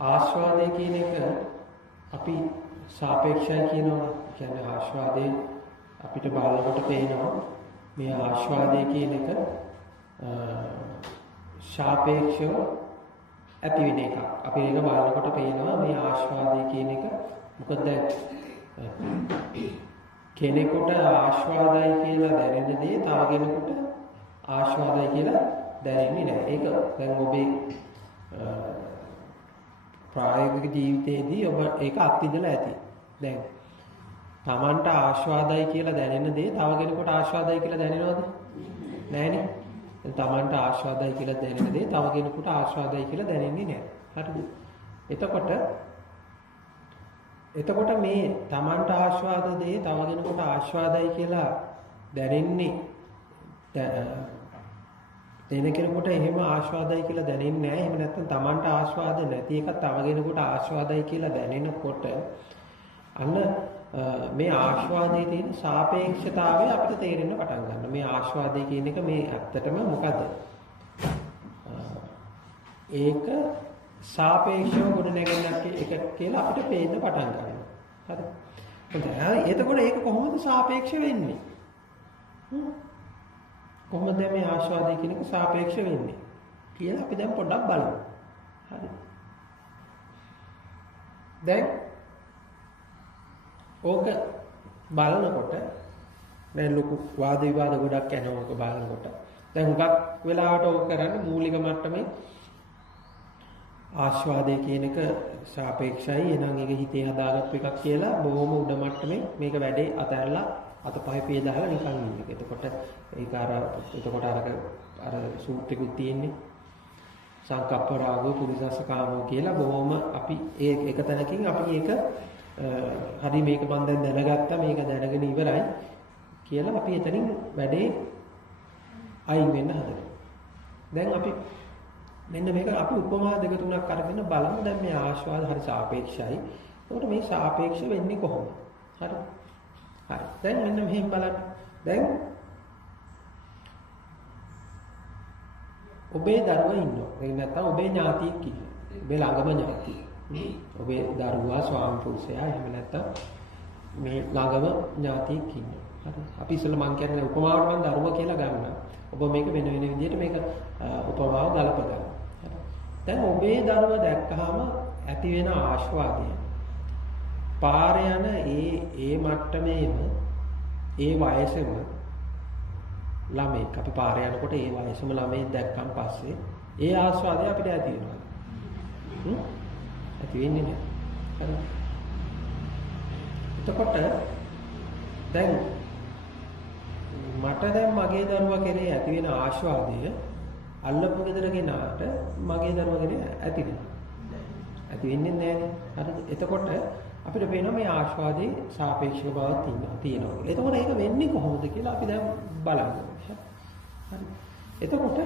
ආස්වාදය කියන එක අපි සාපේක්ෂයි කියනවා. කියන්නේ ආස්වාදේ අපිට බලනකොට පේනවා මේ ආස්වාදය කියන එක සාපේක්ෂව ඇති වෙන එකක්. අපි ඒක බලනකොට පේනවා මේ ආස්වාදය කියන එක මොකද කෙනෙකුට ආස්වාදයි කියලා දැනෙන දේ තව කෙනෙකුට ආස්වාදයි කියලා දැනෙන්නේ නැහැ. ඒක දැන් ඔබේ ප්‍රායෝගික ජීවිතයේදී ඔබ ඒක අත්විඳලා ඇති. දැන් Tamanට ආස්වාදයි කියලා දැනෙන දේ තව කෙනෙකුට ආස්වාදයි කියලා දැනෙනවද? නැහැනේ. Tamanට ආස්වාදයි කියලා දැනෙන දේ තව කෙනෙකුට ආස්වාදයි කියලා දැනෙන්නේ නැහැ. හරිද? එතකොට මේ Tamanට ආස්වාද දේ තව කෙනෙකුට ආස්වාදයි කියලා දැනෙන්නේ දෙන කෙනෙකුට එහෙම ආස්වාදයි කියලා දැනෙන්නේ නැහැ. එහෙම නැත්නම් Tamanට ආස්වාද නැති එක තව කෙනෙකුට ආස්වාදයි කියලා දැනෙනකොට අන්න මේ ආස්වාදයේ තියෙන සාපේක්ෂතාවය අපිට තේරෙන්න පටන් ගන්නවා. මේ ආස්වාදය කියන එක මේ ඇත්තටම මොකද? ඒක සාපේක්ෂව ගොඩනැගෙන්නක් එක කියලා අපිට පේන්න පටන් ගන්නවා. හරි. හොඳයි. එතකොට ඒක කොහොමද සාපේක්ෂ වෙන්නේ? කොහොමද මේ ආස්වාදය කියන එක සාපේක්ෂ වෙන්නේ කියලා අපි දැන් පොඩ්ඩක් බලමු. හරි. දැන් ඕක බලනකොට මේ ලොකු වාද විවාද ගොඩක් යනවා ඕක බලනකොට. දැන් හුඟක් වෙලාවට ඕක කරන්නේ මූලික මට්ටමේ ආස්වාදය කියන එක සාපේක්ෂයි. එහෙනම් ඒක හිතේ හදාගත්ත එකක් කියලා බොහොම උඩ මට්ටමේ මේක වැඩේ අතහැරලා අතපහේ පිය දාලා නිකන් ඉන්නේ. එතකොට ඒක අර සූත්‍රෙකුත් තියෙන්නේ සංකප්ප රාගෝ පුරිසස්ස කාමෝ කියලා බොහොම අපි ඒක තැනකින් අපි ඒක හරි මේක මම දැන් දැනගත්තා මේක දැනගෙන ඉවරයි කියලා අපි එතනින් වැඩේ අයින් වෙන්න හදනවා. දැන් අපි මෙන්න මේක අපි උපමා දෙක තුනක් අරගෙන බලමු. දැන් මේ ආස්වාද හරි සාපේක්ෂයි. ඒකට මේ සාපේක්ෂ වෙන්නේ කොහොමද? හරි. හරි. දැන් මෙන්න මෙහෙම බලන්න. දැන් ඔබේ දරුවා ඉන්නවා. ඒ නැත්තම් ඔබේ ඥාතියෙක් ඉන්නවා. ඔබේ ළඟම ඥාතියෙක්. ඔබේ දරුවා ස්වාමි පුරුෂයා එහෙම නැත්තම් මේ ළඟම ඥාතියෙක් ඉන්නවා. හරි. අපි ඉස්සෙල්ලා මම කියන්නේ උපමාවට මම දරුවා කියලා ගන්නවා. ඔබ මේක වෙන වෙන විදිහට මේක උපමාව ගලප ගන්න. හරි. දැන් ඔබේ දරුවා දැක්කහම ඇති වෙන ආස්වාදය පාර යන ඒ මට්ටමේම ඒ වයසෙම ළමෙක් අපි පාර යනකොට ඒ වයසෙම ළමෙක් දැක්කන් පස්සේ ඒ ආස්වාදය අපිට ඇති වෙනවා. ඇති වෙන්නේ නැහැ. හරි. එතකොට දැන් මට දැන් මගේ දරුවා කෙරේ ඇති වෙන ආස්වාදය අල්ලපු ගෙදර කෙනාට මගේ දරුවා කෙරේ ඇති වෙනවා. ඇති වෙන්නේ නැහැ. හරිද? එතකොට අපිට පේනවා මේ ආස්වාදයේ සාපේක්ෂ බවක් තියෙනවා. එතකොට ඒක වෙන්නේ කොහොමද කියලා අපි දැන් බලමු. හරි. එතකොට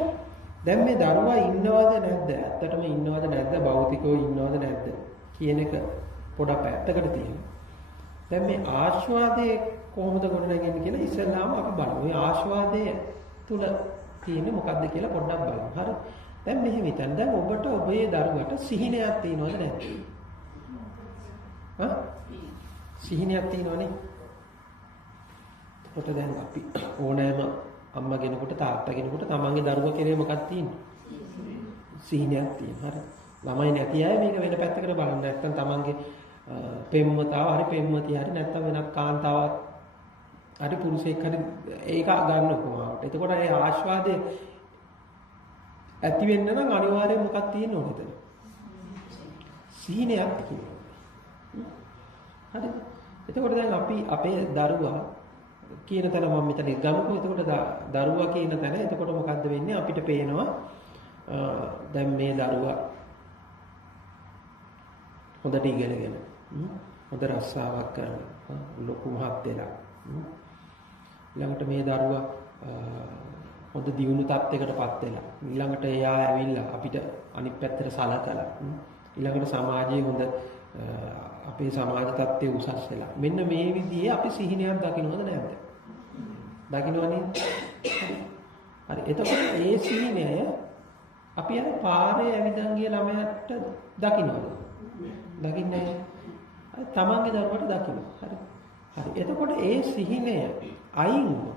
දැන් මේ දරුවා ඉන්නවද නැද්ද? ඇත්තටම ඉන්නවද නැද්ද? භෞතිකව ඉන්නවද නැද්ද කියන එක පොඩක් පැත්තකට තියෙනවා. දැන් මේ ආස්වාදයේ කොහොමද ගොඩනගන්නේ කියලා ඉස්සෙල්ලාම අපි බලමු. මේ ආස්වාදයේ තුල තියෙන්නේ මොකක්ද කියලා පොඩ්ඩක් බලමු. හරි. දැන් මෙහෙම හිතන්න. දැන් ඔබට ඔබේ දරුවට සිහිනයක් තියෙනවද නැද්ද? සිහිනයක් තියෙනවනේ. එතකොට දැන් අපි ඕනෑම අම්මා කෙනෙකුට තාත්තා කෙනෙකුට තමන්ගේ දරුවා කෙරේ මොකක්ද තියෙන්නේ? සිහිනයක් තියෙනවා. හරි. ළමයි නැති අය මේක වෙන පැත්තකට බලන්න. නැත්තම් තමන්ගේ පෙම්වතාව හරි පෙම්වතිය හරි නැත්තම් වෙනත් කාන්තාවක් හරි පුරුෂයෙක් හරි ඒක ගන්න කොහොමද? එතකොට ඒ ආස්වාදයේ ඇති වෙන්න නම් අනිවාර්යයෙන් මොකක්ද තියෙන්න ඕනද? සිහිනයක් තියෙනවා. හරි. එතකොට දැන් අපි අපේ දරුවා කියන තැන මම මෙතන ගමුකෝ. එතකොට දරුවා කියන තැන එතකොට මොකද්ද වෙන්නේ? අපිට පේනවා දැන් මේ දරුවා හොඳට ඉගෙනගෙන හොඳ රස්සාවක් කරනවා. ලොකු මහත් වෙලා. ඊළඟට මේ දරුවා හොඳ දියුණු තත්යකටපත් වෙලා. ඊළඟට එයා ඇවිල්ලා අපිට අනිත් පැත්තට සලකලා. ඊළඟට සමාජයේ හොඳ අපේ සමාජ තත්ත්වයේ උසස් වෙලා. මෙන්න මේ විදිහේ අපි සිහිනයක් දකින්නවද නැද්ද? දකින්නවනේ. හරි. එතකොට ඒ සිහිනය අපි අර පාරේ ඇවිදන් ගිය ළමයාට දකින්නවද? දකින්නේ නැහැ. තමන්ගේ දරුවට දකින්න. හරි. හරි. එතකොට ඒ සිහිනය අයින් වුණා.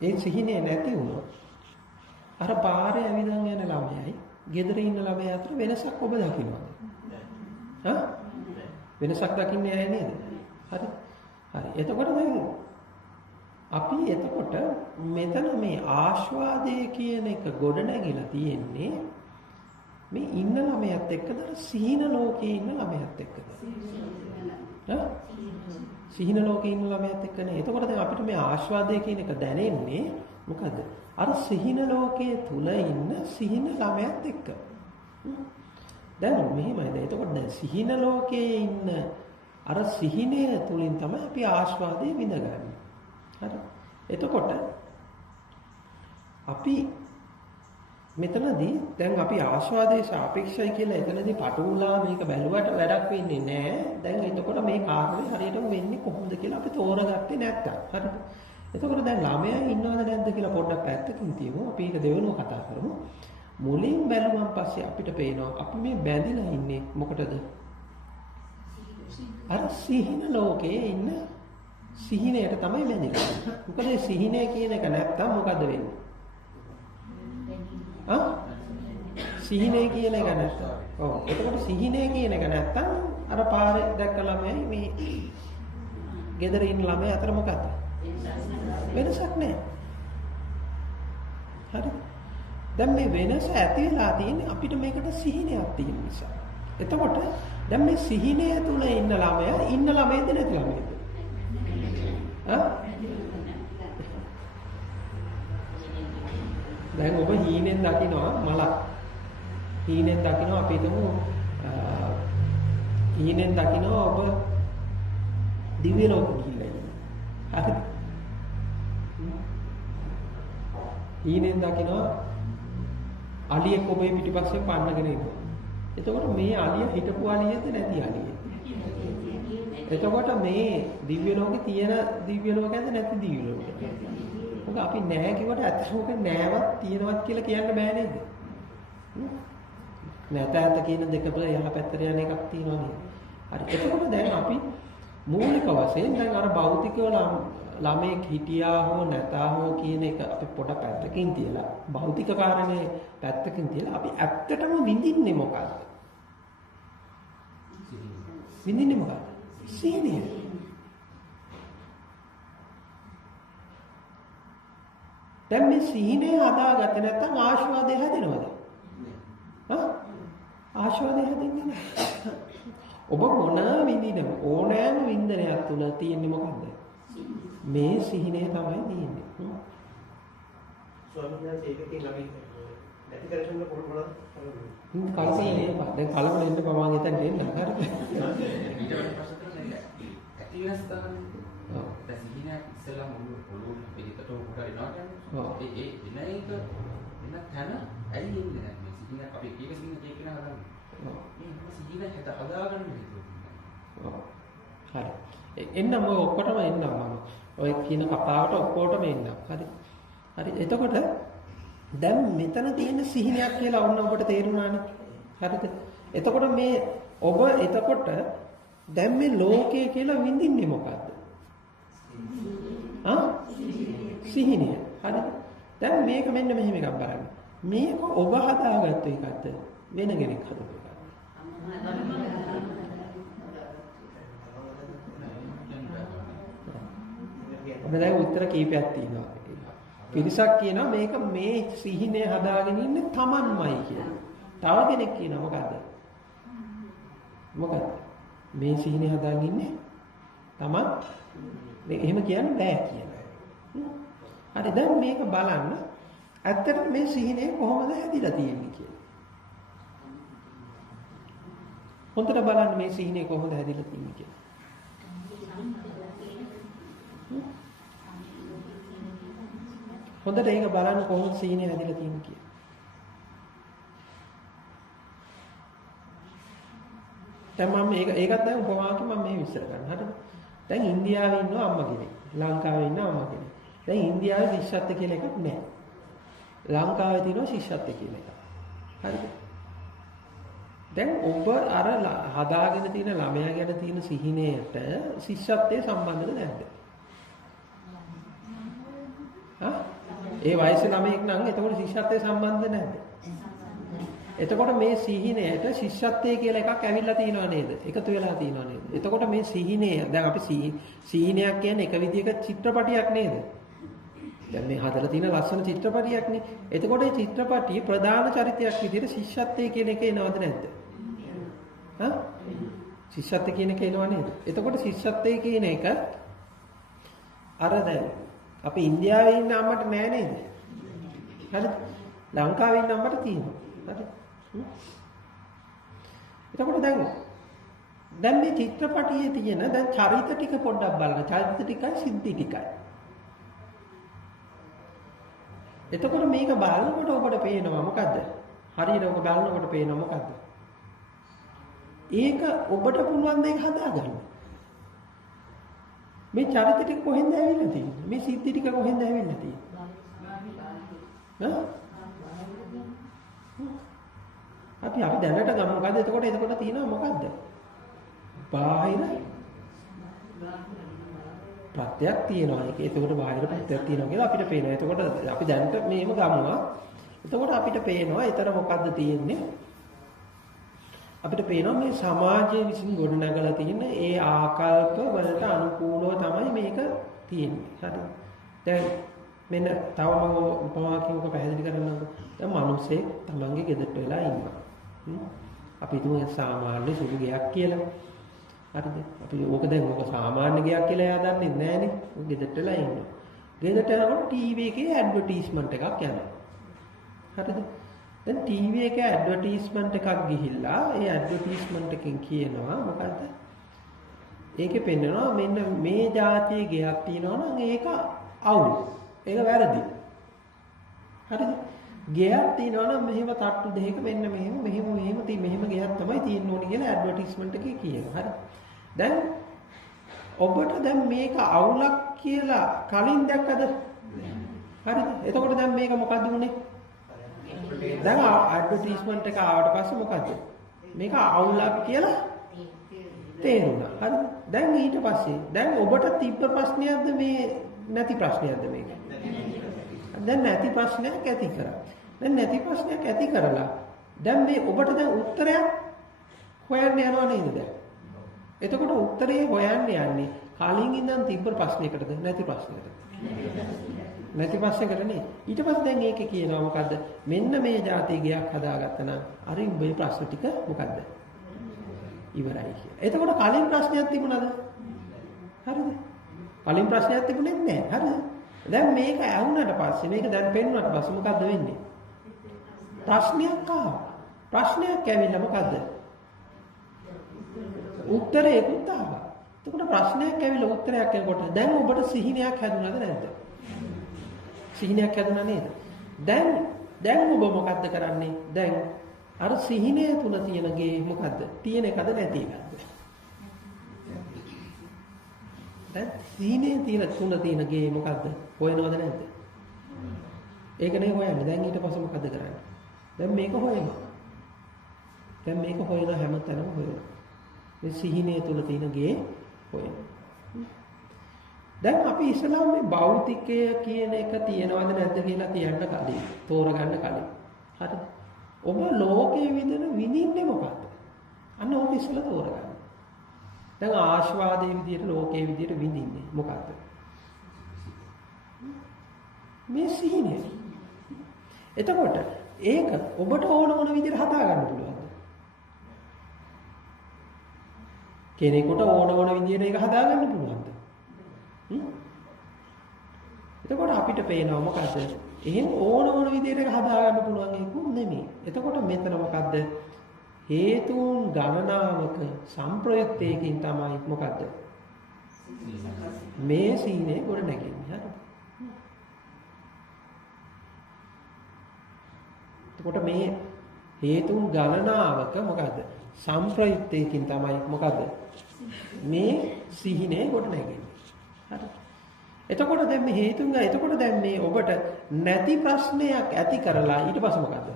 ඒ සිහිනය නැති වුණා. අර පාරේ ඇවිදන් යන ළමයයි, ගෙදර ඉන්න ළමයා අතර වෙනසක් ඔබ දකින්නවද? හා? වෙනසක් දකින්නේ නැහැ නේද? හරි. හරි. එතකොට දැන් අපි එතකොට මෙතන මේ ආස්වාදයේ කියන එක ගොඩ නැගිලා තියෙන්නේ මේ ඉන්න ළමයාත් එක්කද සිහින ලෝකේ ඉන්න ළමයාත් එක්කද? සිහින ලෝකේ ඉන්න ළමයාත් එක්කනේ. එතකොට දැන් අපිට මේ ආස්වාදය කියන එක දැනෙන්නේ මොකද්ද? අර සිහින ලෝකයේ තුල ඉන්න සිහින ළමයාත් එක්ක. දැන් මෙහෙමයි. එතකොට දැන් සිහින ලෝකයේ ඉන්න අර සිහිනය තුලින් තමයි අපි ආස්වාදයේ විඳගන්නේ. හරි. එතකොට අපි මෙතනදී දැන් අපි ආස්වාදයේ සාපේක්ෂයි කියලා එතනදී පටුලා මේක බැලුවට වැඩක් වෙන්නේ නැහැ. දැන් එතකොට මේ කාර්යය හරියටම වෙන්නේ කොහොමද කියලා අපි තෝරගත්තේ නැත්තම්. හරිද? එතකොට දැන් ළමයා ඉන්නවද නැද්ද කියලා පොඩ්ඩක් පැත්තකින් තියමු. අපි ඒක දෙවෙනුව කතා කරමු. මුලින් බැලුවන් පස්සේ අපිට පේනවා අපි මේ බැඳිලා ඉන්නේ මොකටද? අර සිහින ලෝකයේ ඉන්න සිහිනයට තමයි බැඳිලා. මොකද සිහිනය කියන එක නැත්තම් මොකද වෙන්නේ? සිහිනය කියන එක නැත්තම්. ඔව්. එතකොට සිහිනය කියන එක නැත්තම් අර පාරේ දැක්ක ළමයි මේ ගෙදර ඉන්න ළමයි අතර මොකක්ද? වෙනසක් නැහැ. හරි. දැන් මේ වෙනස ඇති වෙලා තියෙන්නේ අපිට මේකට සිහිනයක් තියෙන නිසා. එතකොට දැන් මේ සිහිනය තුල ඉන්න ළමයා ඉන්න ළමයිද නැති ළමයිද? දැන් ඔබ හීනෙන් දකිනවා මලක්. හීනෙන් දකිනවා අපි හිතමු හීනෙන් දකිනවා ඔබ දිව්‍ය ලෝක ගිහිල්ලා ඉන්නේ. හරි. හීනෙන් දකිනවා අලියෙක් ඔබේ පිටිපස්සෙන් පන්නගෙන ඉන්නවා. එතකොට මේ අලිය හිටපු අලියද නැති අලියද? එතකොට මේ දිව්‍ය ලෝකේ තියෙන දිව්‍ය ලෝකයක්ද නැති දිව්‍ය ලෝකයක්ද? මොකද අපි නැහැ කිව්වට ඇත්තටම නෑවත් තියෙනවත් කියලා කියන්න බෑ නේද? නැත කියන දෙක තුළ යහ පැත්තට යන එකක් තියෙනවා නේද? හරි. එතකොට දැන් අපි මූලික වශයෙන් දැන් අර භෞතිකව ළමෙක් හිටියා හෝ නැතා හෝ කියන එක අපි පොඩ පැත්තකින් තියලා භෞතික කාරණේ පැත්තකින් තියලා අපි ඇත්තටම විඳින්නේ මොකක්ද? විඳින්නේ මොකක්ද? සිහිනය. දැන් මේ සිහිනය හදාගත්තේ නැත්නම් ආශාවදේ හැදෙනවද? ආශාවදේ හැදෙන්නේ නැහැ. ඔබ මොන විඳිනව ඕනෑම වින්දනයක් තුල තියෙන්නේ මොකද්ද? මේ සිහිනය තමයි තියෙන්නේ. ස්වාමීන් වහන්සේ ඒකකින් අපි නැති කරගන්න කොහොමද? කල්පනේ දැන් කලබල වෙන්න පමන් හිතන්න එන්න හරිද? ඊට පස්සේ ඇති වෙනස් තමයි. දැන් සිහිනය ඉස්සෙල්ලා මුළු ඔළුව පිළිකට උඩට එනවාට ඒ එන එක එන තැන ඇයි එන්නේ නැහැ මේ සිහිනය අපි එක සිහිනය දෙක වෙන හදන්නේ. මේ සිහිනය හදාගන්න හිතුවා. හරි. එන්නම ඔය ඔක්කොටම එන්නම් මම. ඔය කියන කතාවට ඔක්කොටම එන්නම්. හරි. හරි. එතකොට දැන් මෙතන තියෙන සිහිනයක් කියලා ඔන්න ඔබට තේරුණානේ. හරිද? එතකොට මේ ඔබ එතකොට දැන් මේ ලෝකය කියලා විඳින්නේ මොකද්ද? සිහිනය. හරිද? දැන් මේක මෙන්න මෙහෙම එකක් බලන්න. මේක ඔබ හදාගත්ත එකක්ද වෙන කෙනෙක් හදපු එකක්ද? ඔබ දැන් උත්තර කීපයක් තියෙනවා. පිරිසක් කියනවා මේක මේ සිහිනය හදාගෙන ඉන්නේ Tamanමයි කියලා. තව කෙනෙක් කියනවා මොකද්ද? මොකද්ද? මේ සිහිනය හදාගෙන ඉන්නේ Taman. මේ එහෙම කියන්න බෑ කියලා. හරි දැන් මේක බලන්න ඇත්තටම මේ සිහිනය කොහොමද හැදිලා තියෙන්නේ කියලා. හොඳට බලන්න මේ සිහිනය කොහොමද හැදිලා තියෙන්නේ කියලා. හොඳට ඒක බලන්න කොහොමද සිහිනය හැදිලා තියෙන්නේ කියලා. දැන් මම ඒකත් දැන් උපමාවකින් මම මේ විස්තර කරන්න. හරිද? දැන් ඉන්දියාවේ ඉන්න අම්මා කෙනෙක්, ලංකාවේ ඉන්න අම්මා කෙනෙක්. දැන් ඉන්දියාවේ ශිෂ්‍යත්ව කියලා එකක් නැහැ. ලංකාවේ තියෙනවා ශිෂ්‍යත්ව කියලා එකක්. හරිද? දැන් ඔබ අර හදාගෙන තියෙන ළමයා ගැන තියෙන සිහිනයට ශිෂ්‍යත්වයේ සම්බන්ධද නැද්ද? ඒ වයසේ ළමයෙක් නම් එතකොට ශිෂ්‍යත්වයේ සම්බන්ධ නැද්ද? එතකොට මේ සිහිනයට ශිෂ්‍යත්වයේ කියලා එකක් ඇවිල්ලා තියෙනව නේද? එකතු වෙලා තියෙනව නේද? එතකොට මේ සිහිනය දැන් අපි සිහිනයක් කියන්නේ එක විදිහක චිත්‍රපටියක් නේද? දැන් මේ හදලා තියෙන ලස්සන චිත්‍රපටියක් නේ. එතකොට මේ චිත්‍රපටියේ ප්‍රධාන චරිතයක් විදිහට ශිෂ්‍යත්වයේ කියන එක එනවද නැද්ද? ශිෂ්‍යත්වය කියන එක එනව නේද? එතකොට ශිෂ්‍යත්වය කියන එක අර දැන් අපි ඉන්දියාවේ ඉන්න අම්මට නෑ නේද? හරිද? ලංකාවේ ඉන්න අම්මට තියෙනවා. හරිද? එතකොට දැන් මේ චිත්‍රපටියේ තියෙන දැන් චරිත ටික පොඩ්ඩක් බලන්න. චරිත ටිකයි සිද්ධි ටිකයි. එතකොට මේක බලනකොට ඔබට පේනවා මොකද්ද? හරියට ඔබ බලනකොට පේනවා මොකද්ද? ඒක ඔබට පුළුවන් දෙයක් හදාගන්න. මේ චරිත ටික කොහෙන්ද ඇවිල්ලා තියෙන්නේ? මේ සිද්ධි ටික කොහෙන්ද ඇවිල්ලා තියෙන්නේ? අපි දැනට ගමු මොකද්ද? එතකොට තියෙනවා මොකද්ද? බාහිර ප්‍රත්‍යක් තියෙනවා. ඒකට බාහිර ප්‍රත්‍යක් තියෙනවා කියලා අපිට පේනවා. එතකොට අපි දැනට මේම ගමුවා. එතකොට අපිට පේනවා ඊතර මොකද්ද තියෙන්නේ? අපිට පේනවා මේ සමාජයේ විසින් ගොඩනගලා තියෙන ඒ ආකල්ප වලට අනුකූලව තමයි මේක තියෙන්නේ. හරි. දැන් මෙන්න තව මම උපමාකින්ක පැහැදිලි කරන්නම්කෝ. දැන් මිනිස්සේ තමන්ගේ ගෙදරට වෙලා ඉන්නවා. අපි හිතමු සාමාන්‍ය සුළු ගෙයක් කියලා. හරිද? අපි ඕක සාමාන්‍ය ගෙයක් කියලා එයා දන්නේ නැහනේ. ඔය ගෙදරට වෙලා ඉන්නවා. ගෙදරට යනකොට ටීවී එකේ ඇඩ්වර්ටයිස්මන්ට් එකක් යනවා. හරිද? දැන් ටීවී එකේ ඇඩ්වර්ටයිස්මන්ට් එකක් ගිහිල්ලා ඒ ඇඩ්වර්ටයිස්මන්ට් එකෙන් කියනවා මොකද්ද? ඒකේ පෙන්නනවා මෙන්න මේ જાතියේ ගෙයක් තියෙනවා නම් ඒක අවුල්. ඒක වැරදි. හරිද? ගෙයක් තියෙනවා නම් මෙහෙම තට්ටු දෙකක මෙන්න මෙහෙම ගෙයක් තමයි තියෙන්න ඕනේ කියලා ඇඩ්වර්ටයිස්මන්ට් එකේ කියනවා. හරි. දැන් ඔබට දැන් මේක අවුලක් කියලා කලින් දැක්කද? හරිද? එතකොට දැන් මේක මොකද්ද උනේ? දැන් ඇඩ්වර්ටයිස්මන්ට් එක ආවට පස්සේ මොකද්ද? මේක අවුලක් කියලා තේරුණා. හරිද? දැන් ඊට පස්සේ දැන් ඔබට තිබ්බ ප්‍රශ්නයක්ද මේ නැති ප්‍රශ්නයක්ද මේක? දැන් නැති ප්‍රශ්නයක් ඇති කරා. දැන් නැති ප්‍රශ්නයක් ඇති කරලා දැන් මේ ඔබට දැන් උත්තරයක් හොයන්න යනවා නේද දැන්? එතකොට උත්තරේ හොයන්න යන්නේ කලින් ඉඳන් තිබ්බ ප්‍රශ්නයකටද නැති ප්‍රශ්නයකටද? නැති ප්‍රශ්නයකට නේ. ඊට පස්සේ දැන් ඒකේ කියනවා මොකද්ද? මෙන්න මේ જાතිය ගයක් හදාගත්තා නම් අර උඹේ ප්‍රශ්න ටික මොකද්ද? ඉවරයි කියලා. එතකොට කලින් ප්‍රශ්නයක් තිබුණාද? හරිද? කලින් ප්‍රශ්නයක් තිබුණේ නැහැ. හරිද? දැන් මේක ඇහුනට පස්සේ මේක දැන් පෙන්වන්නට පස්සේ මොකද්ද වෙන්නේ? ප්‍රශ්නයක් ආවා. ප්‍රශ්නයක් ඇවිල්ලා මොකද්ද? උත්තරයකුත් ආවා. එතකොට ප්‍රශ්නයක් ඇවිල්ලා උත්තරයක් එනකොට දැන් ඔබට සිහිනයක් හැදුනද නැද්ද? සිහිනයක් හැදුනා නේද? දැන් ඔබ මොකද්ද කරන්නේ? දැන් අර සිහිනය තුල තියෙන ගේ මොකද්ද? තියෙන එකද නැති එකද? දැන් සිහිනයේ තුල තියෙන ගේ මොකද්ද? හොයනවද නැද්ද? ඒකනේ හොයන්නේ. දැන් ඊට පස්සේ මොකද කරන්නේ? දැන් මේක හොයනවා. දැන් මේක හොයන හැමතැනම හොයනවා. මේ සිහිනයේ තුල තියෙන ගේ හොයනවා. දැන් අපි ඉස්සලා මේ භෞතිකය කියන එක තියෙනවද නැද්ද කියලා කියන්න කලින් තෝරගන්න කලින්. හරිද? ඔබ ලෝකයේ විඳින්නේ මොකක්ද? අන්න ඔබ ඉස්සලා තෝරගන්න. දැන් ආස්වාදයේ විදියට ලෝකයේ විදියට විඳින්නේ මොකක්ද? මේ සිහිනය. එතකොට ඒක ඔබට ඕන විදියට හදාගන්න පුළුවන්ද? කෙනෙකුට ඕන විදියට ඒක හදාගන්න පුළුවන්ද? එතකොට අපිට පේනවා මොකද්ද? එහෙම ඕන විදියට ඒක හදාගන්න පුළුවන් එකක් නෙමෙයි. එතකොට මෙතන මොකද්ද? හේතුන් ගණනාවක සම්ප්‍රයුක්තයකින් තමයි මොකද්ද? මේ සීනේ ගොඩ නැගෙන්නේ. හරිද? එතකොට මේ හේතුන් ගණනාවක මොකද්ද? සම්ප්‍රයුක්තයකින් තමයි මොකද්ද? මේ සිහිනේ ගොඩ නැගෙන්නේ. හරිද? එතකොට දැන් මේ හේතුන් එතකොට දැන් මේ ඔබට නැති ප්‍රශ්නයක් ඇති කරලා ඊට පස්සේ මොකද්ද?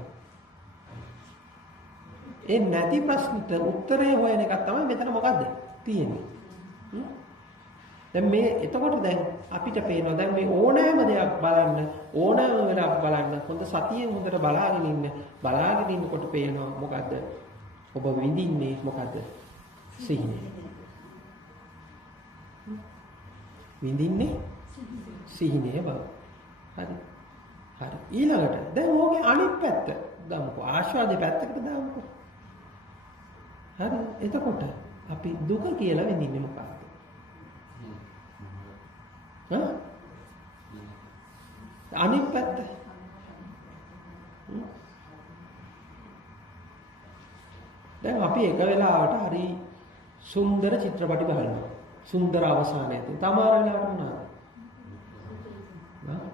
ඒ නැති ප්‍රශ්නට උත්තරේ හොයන එකක් තමයි මෙතන මොකද්ද තියෙන්නේ. දැන් මේ එතකොට දැන් අපිට පේනවා දැන් මේ ඕනෑම දෙයක් බලන්න ඕනෑම වෙලාවක බලන්න හොඳ සතියෙන් හොඳට බලාගෙන ඉන්නකොට පේනවා මොකද්ද ඔබ විඳින්නේ මොකද්ද සිහිනය විඳින්නේ සිහිනය බව හරි ඊළඟට දැන් ඕකේ අනිත් පැත්ත දාමුකෝ ආස්වාදයේ පැත්තකට දාමුකෝ හරි එතකොට අපි දුක කියලා විඳින්නේ මොකක්ද අනිත් පැත්ත දැන් අපි එක වෙලාවට හරි සුන්දර චිත්‍රපටි බලනවා සුන්දර අවසානයක් තමාර වෙලාවට මොනවාද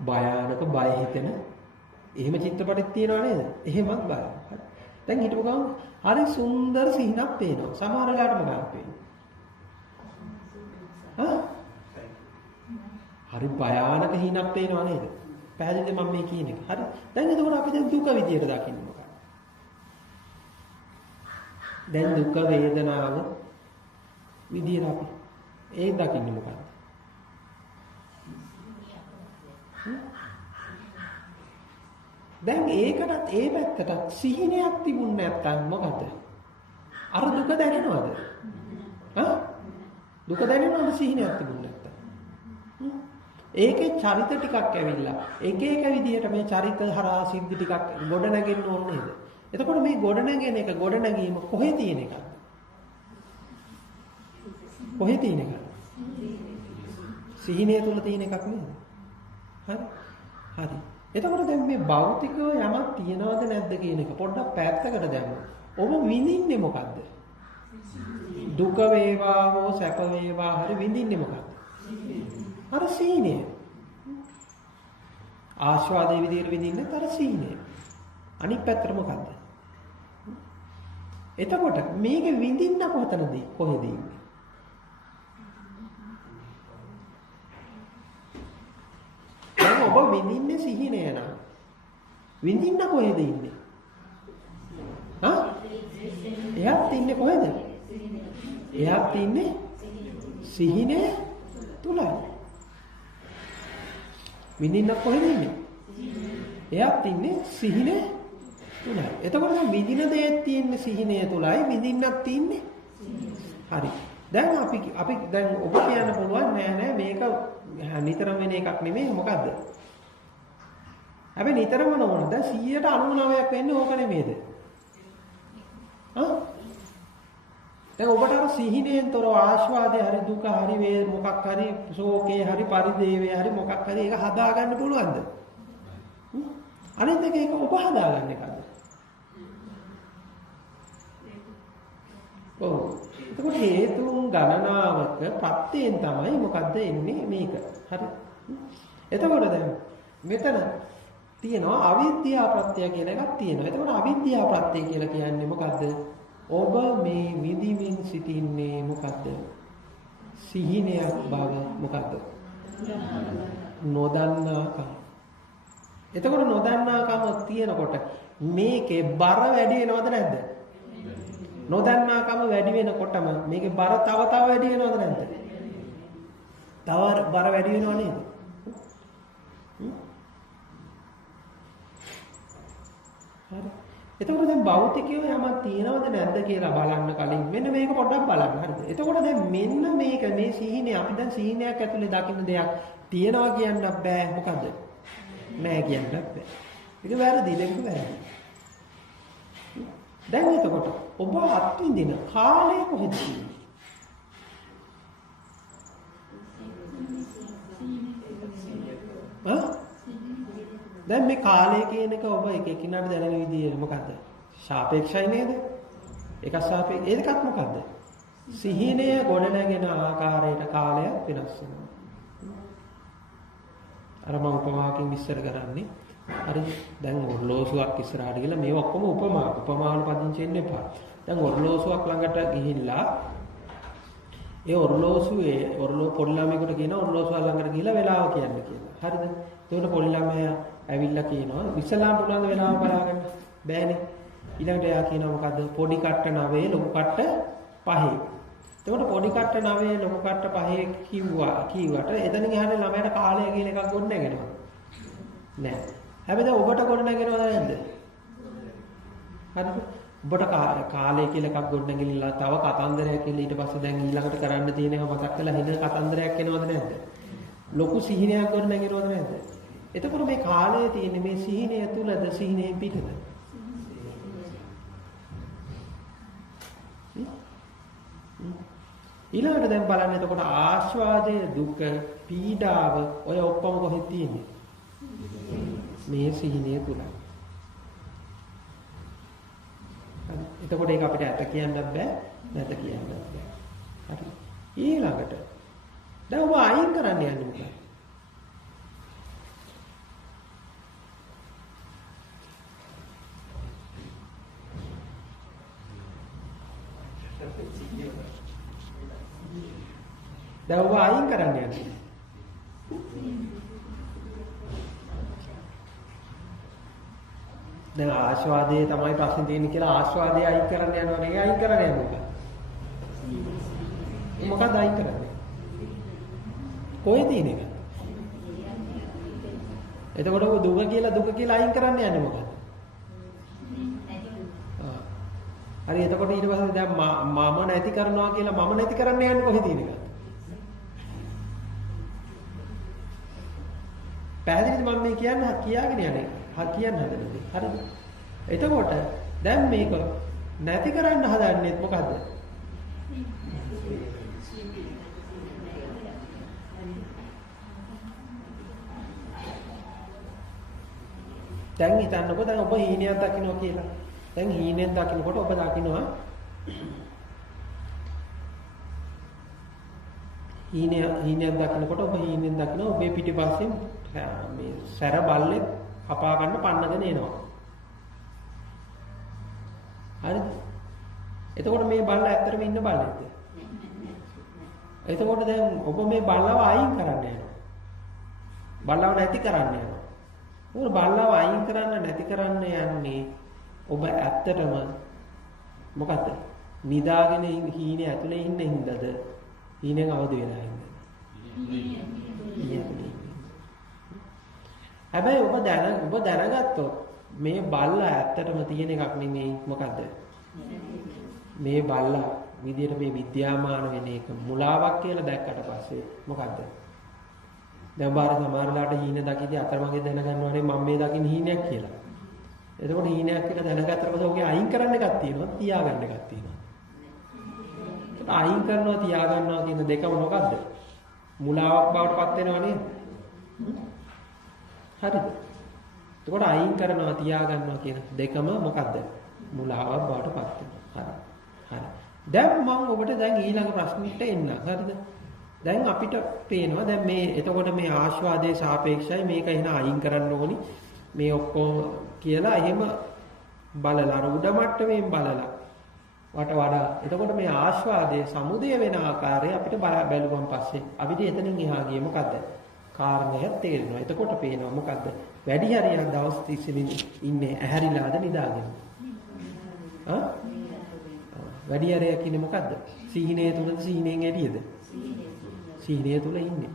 භයානක බය හිතෙන එහෙම චිත්‍රපටිත් තියෙනවා නේද එහෙමත් බලන්න දැන් හිතපු ගමන් හරි සුන්දර සිහිනක් පේනවා සමහර වෙලාවට මොකක්ද පේන්නේ හරි භයානක හිණක් පේනවා නේද? පැහැදිලිද මම මේ කියන එක? හරි. දැන් එතකොට අපි දැන් දුක විදියට දකින්නේ මොකක්ද? දැන් දුක වේදනාව විදියට අපි ඒ දකින්නේ මොකක්ද? දැන් ඒකටත් ඒ පැත්තටත් සිහිනයක් තිබුණ නැත්නම් මොකද? අර දුක දැනෙනවද? දුක දැනෙනවද සිහිනයක් තිබුණ නැත්නම්? ඒකේ චරිත ටිකක් ඇවිල්ලා එක එක විදිහට මේ චරිත හරහා සිද්ධි ටිකක් ගොඩ නැගෙන්න ඕන නේද? එතකොට මේ ගොඩ නැගෙන එක ගොඩ නැගීම කොහේ තියෙන එකද? කොහේ තියෙන එකද? සිහිනය තුල තියෙන එකක් නේද? හරි. එතකොට දැන් මේ භෞතිකව යමක් තියනවද නැද්ද කියන එක පොඩ්ඩක් පැත්තකට දැම්මොත් ඔබ විඳින්නේ මොකද්ද? දුක වේවා හෝ සැප වේවා හරි විඳින්නේ මොකද්ද? අර සීනය ආස්වාදයේ විදිහට විඳින්නේ අර සීනය අනිත් පැත්තට මොකද්ද එතකොට මේක විඳින්න කොතනදී කොහෙද ඉන්නේ දැන් ඔබ විඳින්නේ සිහිනය නම් විඳින්න කොහෙද ඉන්නේ එයාත් ඉන්නේ කොහෙද එයාත් ඉන්නේ සිහිනය තුලයි විඳින්න කොහෙද ඉන්නේ? එයාත් ඉන්නේ සිහිනය තුලයි. එතකොට දැන් විඳින දේත් තියෙන්නේ සිහිනය තුලයි විඳින්නක් තියෙන්නේ. හරි. දැන් අපි දැන් ඔබ කියන්න පුළුවන් නෑ මේක නිතරම වෙන එකක් නෙමෙයි මොකද්ද? හැබැයි නිතරම නෝන දැන් 199ක් වෙන්නේ ඕක නෙමෙයිද? දැන් ඔබට අර සිහිනෙන් තොරව ආස්වාදේ හරි දුක හරි වේ මොකක් හරි ශෝකේ හරි පරිදේවේ හරි මොකක් හරි ඒක හදාගන්න පුළුවන්ද? අනිත් එක ඒක ඔබ හදාගන්න එකද? ඔව්. එතකොට හේතුන් ගණනාවක ප්‍රත්‍යයෙන් තමයි මොකද්ද එන්නේ මේක. හරි. එතකොට දැන් මෙතන තියෙනවා අවිද්‍යා ප්‍රත්‍ය කියලා එකක් තියෙනවා. එතකොට අවිද්‍යා ප්‍රත්‍ය කියලා කියන්නේ මොකද්ද? ඔබ මේ විදිමින් සිටින්නේ මොකද්ද? සිහිනයක් බව මොකද්ද? නොදන්නාකම. එතකොට නොදන්නාකම තියෙනකොට මේකේ බර වැඩි වෙනවද නැද්ද? නොදන්නාකම වැඩි වෙනකොටම මේකේ බර තව වැඩි වෙනවද නැද්ද? තව බර වැඩි වෙනව නේද? හරි. එතකොට දැන් භෞතිකයෝ යමක් තියෙනවද නැද්ද කියලා බලන්න කලින් මෙන්න මේක පොඩ්ඩක් බලන්න. හරිද? එතකොට දැන් මෙන්න මේක මේ සිහිනේ අපි දැන් සිහිනයක් ඇතුලේ දකින්න දෙයක් තියනවා කියන්නත් බෑ. මොකද? නෑ කියන්නත් බෑ. ඒක වැරදි දෙයක් වැරදි. දැන් එතකොට ඔබ අත්විඳින කාලය කොහෙද තියෙන්නේ? දැන් මේ කාලය කියන එක ඔබ එක එකිනෙකට දැනෙන විදිය මොකද්ද? සාපේක්ෂයි නේද? එකක් සාපේක්ෂ ඒකත් මොකද්ද? සිහිනය ගොඩනැගෙන ආකාරයට කාලය වෙනස් වෙනවා. අර මම උපමාවකින් විස්තර කරන්නේ. හරි. දැන් ඔර්ලෝසුවක් ඉස්සරහට ගිහලා මේ ඔක්කොම උපමාවල පදිංචි වෙන්න එපා. දැන් ඔර්ලෝසුවක් ළඟට ගිහිල්ලා ඒ ඔර්ලෝසුවේ පොඩි ළමයෙකුට කියන ඔර්ලෝසුව ළඟට ගිහලා වෙලාව කියන්න කියලා. හරිද? එතකොට පොඩි ළමයා ඇවිල්ලා කියනවා ඉස්ලාම් පුළුවන් වෙලාව බලාගන්න බෑනේ. ඊළඟට එයා කියනවා මොකද්ද? පොඩි කට්ට 9 ලොකු කට්ට 5. එතකොට පොඩි කට්ට 9 ලොකු කට්ට 5 කිව්වට එතනින් එහාට ළමයට කාලය කියන එකක් ගොඩ නැගෙනවා. නෑ. හැබැයි දැන් ඔබට ගොඩ නැගෙනවද නැද්ද? හරිද? ඔබට කාලය කියලා එකක් ගොඩ නැගිලා තව කතන්දරයක් කියලා ඊට පස්සේ දැන් ඊළඟට කරන්න තියෙන එක මතක් කරලා හින කතන්දරයක් එනවද නැද්ද? ලොකු සිහිනයක් ගොඩ නැගෙනවද නැද්ද? එතකොට මේ කාලය තියෙන්නේ මේ සිහිනය තුලද සිහිනයෙන් පිටද? ඊළඟට දැන් බලන්න එතකොට ආස්වාදය දුක පීඩාව ඔය ඔක්කොම කොහෙද තියෙන්නේ? මේ සිහිනය තුල. එතකොට ඒක අපිට ඇත කියන්නත් බෑ නැත කියන්නත් බෑ. හරි. ඊළඟට දැන් ඔබ අයින් කරන්න යන්නේ මොකක්ද? දැන් ඔබ අයින් කරන්න යන්නේ. දැන් ආස්වාදයේ තමයි ප්‍රශ්නේ තියෙන්නේ කියලා ආස්වාදයේ අයින් කරන්න යනවා නේ අයින් කරන්න යන්නේ මොකද? මොකක්ද අයින් කරන්නේ? කොහෙද තියෙන්නේ? එතකොට ඔබ දුක කියලා අයින් කරන්න යන්නේ මොකද? හරි එතකොට ඊට පස්සේ දැන් මම නැති කරනවා කියලා මම නැති කරන්න යන්නේ කොහෙද තියෙන්නේ? පැහැදිලිද මම මේ කියන්නේ කියාගෙන යන්නේ කියන්න හදන්නේ හරිද එතකොට දැන් මේක නැති කරන්න හදන්නේ මොකද්ද දැන් හිතන්නකෝ දැන් ඔබ හීනයක් දකින්නවා කියලා දැන් හීනයක් දකින්නකොට ඔබ දකින්නවා හීනයක් දකින්නකොට ඔබ හීනෙන් දකින්නවා ඔබේ පිටිපස්සෙන් මේ සැර බල්ලෙක් කපා ගන්න පන්නගෙන එනවා. හරිද? එතකොට මේ බල්ල ඇත්තටම ඉන්න බල්ලෙක්ද? එතකොට දැන් ඔබ මේ බල්ලව අයින් කරන්න යනවා. බල්ලව නැති කරන්න යනවා. මොකද බල්ලව අයින් කරන්න නැති කරන්න යන්නේ ඔබ ඇත්තටම මොකද්ද? නිදාගෙන හීනේ ඇතුලේ ඉන්න හින්දාද? හීනෙන් අවදි වෙලා ඉන්නද? හැබැයි ඔබ දැනගත්තොත් මේ බල්ලා ඇත්තටම තියෙන එකක් නෙමෙයි මොකද්ද? මේ බල්ලා විදියට මේ විද්‍යාමාන වෙන එක මුලාවක් කියලා දැක්කට පස්සේ මොකද්ද? දැන් බාර සමහරලාට හීන දකිද්දී අතරමඟේ දැනගන්නවානේ මම මේ දකින්න හීනයක් කියලා. එතකොට හීනයක් කියලා දැනගත්තට පස්සේ ඔගේ අයින් කරන්න එකක් තියෙනවා තියාගන්න එකක් තියෙනවා. අයින් කරනවා තියාගන්නවා කියන දෙකම මොකද්ද? මුලාවක් බවට පත් වෙනව නේද? හරිද? එතකොට අයින් කරනවා තියාගන්නවා කියන දෙකම මොකද්ද? මුලාවක් බවට පත් වෙනවා. හරි. දැන් මම ඔබට දැන් ඊළඟ ප්‍රශ්නෙට එන්න. හරිද? දැන් අපිට පේනවා දැන් මේ එතකොට මේ ආස්වාදයේ සාපේක්ෂයි මේක එහෙනම් අයින් කරන්න ඕනි. මේ ඔක්කොම කියලා එහෙම බලලා අර උඩ මට්ටමෙන් බලලා වට වඩා එතකොට මේ ආස්වාදයේ සමුදය වෙන ආකාරය අපිට බැලුවම් පස්සේ අපිට එතනින් එහා ගියේ මොකද්ද? කාරණය තේරෙනවා. එතකොට පේනවා මොකද්ද? වැඩි හරියක් දවස් 30 ඉන්නේ ඇහැරිලාද නිදාගෙන? වැඩි හරියක් ඉන්නේ මොකද්ද? සීහිනේ තුලද සීහිනෙන් එළියද? සීහිනේ තුල ඉන්නේ.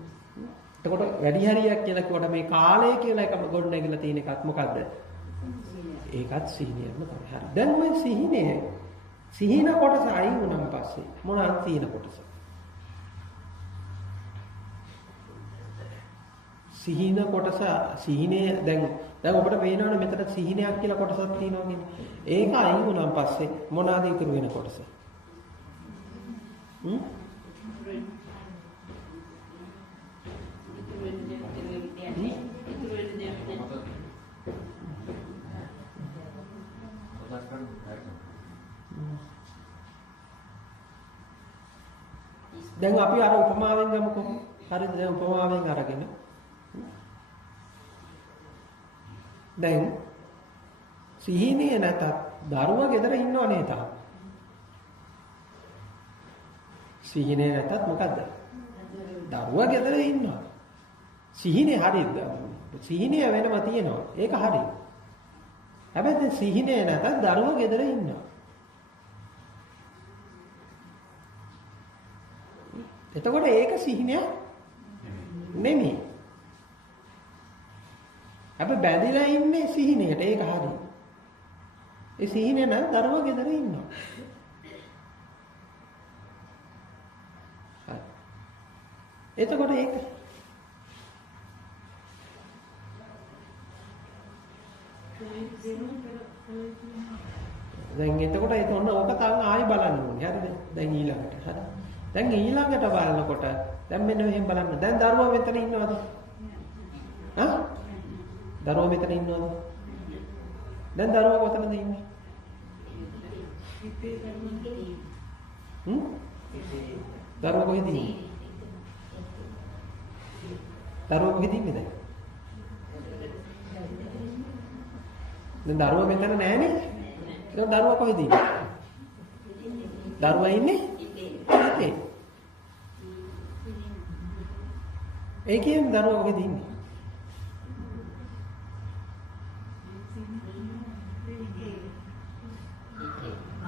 එතකොට වැඩි හරියක් කියලා කිව්වට මේ කාලය කියලා එකම ගොඩ නැගිලා තියෙන එකක් මොකද්ද? ඒකත් සීහිනයම තමයි. හරි. දැන් ওই සිහින කොටස අයින් වුණාන් පස්සේ මොනවාද තියෙන කොටස? සිහින කොටස සිහිනේ දැන් ඔබට පේනවනේ මෙතන සිහිනයක් කියලා කොටසක් තියෙනවා කියන්නේ. ඒක අයින් වුණාන් පස්සේ මොනවාද ඉතුරු වෙන කොටස? දැන් අපි අර උපමාවෙන් ගමුකෝ. හරිද? දැන් උපමාවෙන් අරගෙන දැන් සිහිනේ නැතත් දරුවා ගෙදර ඉන්නව නේද? සිහිනේ නැතත් මොකද්ද? දරුවා ගෙදර ඉන්නවා. සිහිනේ හරියද? සිහිනේ වෙනම තියෙනවා. ඒක හරියි. හැබැයි දැන් සිහිනේ නැතත් දරුවා ගෙදර ඉන්නවා. එතකොට ඒක සිහිනයක් නෙමෙයි. අපි බැඳිලා ඉන්නේ සිහිනයට. ඒක හරි. ඒ සිහිනේ නම් දරුවා ගෙදර ඉන්නවා. හරි. එතකොට ඒක දැන් එතකොට ඒක ඔන්න ඕක තව ආයෙ බලන්න ඕනේ. හරිද? දැන් ඊළඟට. හරි. දැන් ඊළඟට බලනකොට දැන් මෙන්න මෙහෙම බලන්න. දැන් දරුවා මෙතන ඉන්නවද? හා? දරුවා මෙතන ඉන්නවද? දැන් දරුවා කොතනද ඉන්නේ? දරුවා කොහෙද ඉන්නේ? දරුවා කොහෙද ඉන්නේ දැන්? දැන් දරුවා මෙතන නෑනේ. ඒක දරුවා කොහෙද ඉන්නේ? දරුවා ඉන්නේ? හිතේ. ඒ කියන්නේ දරුවා කොහෙද ඉන්නේ?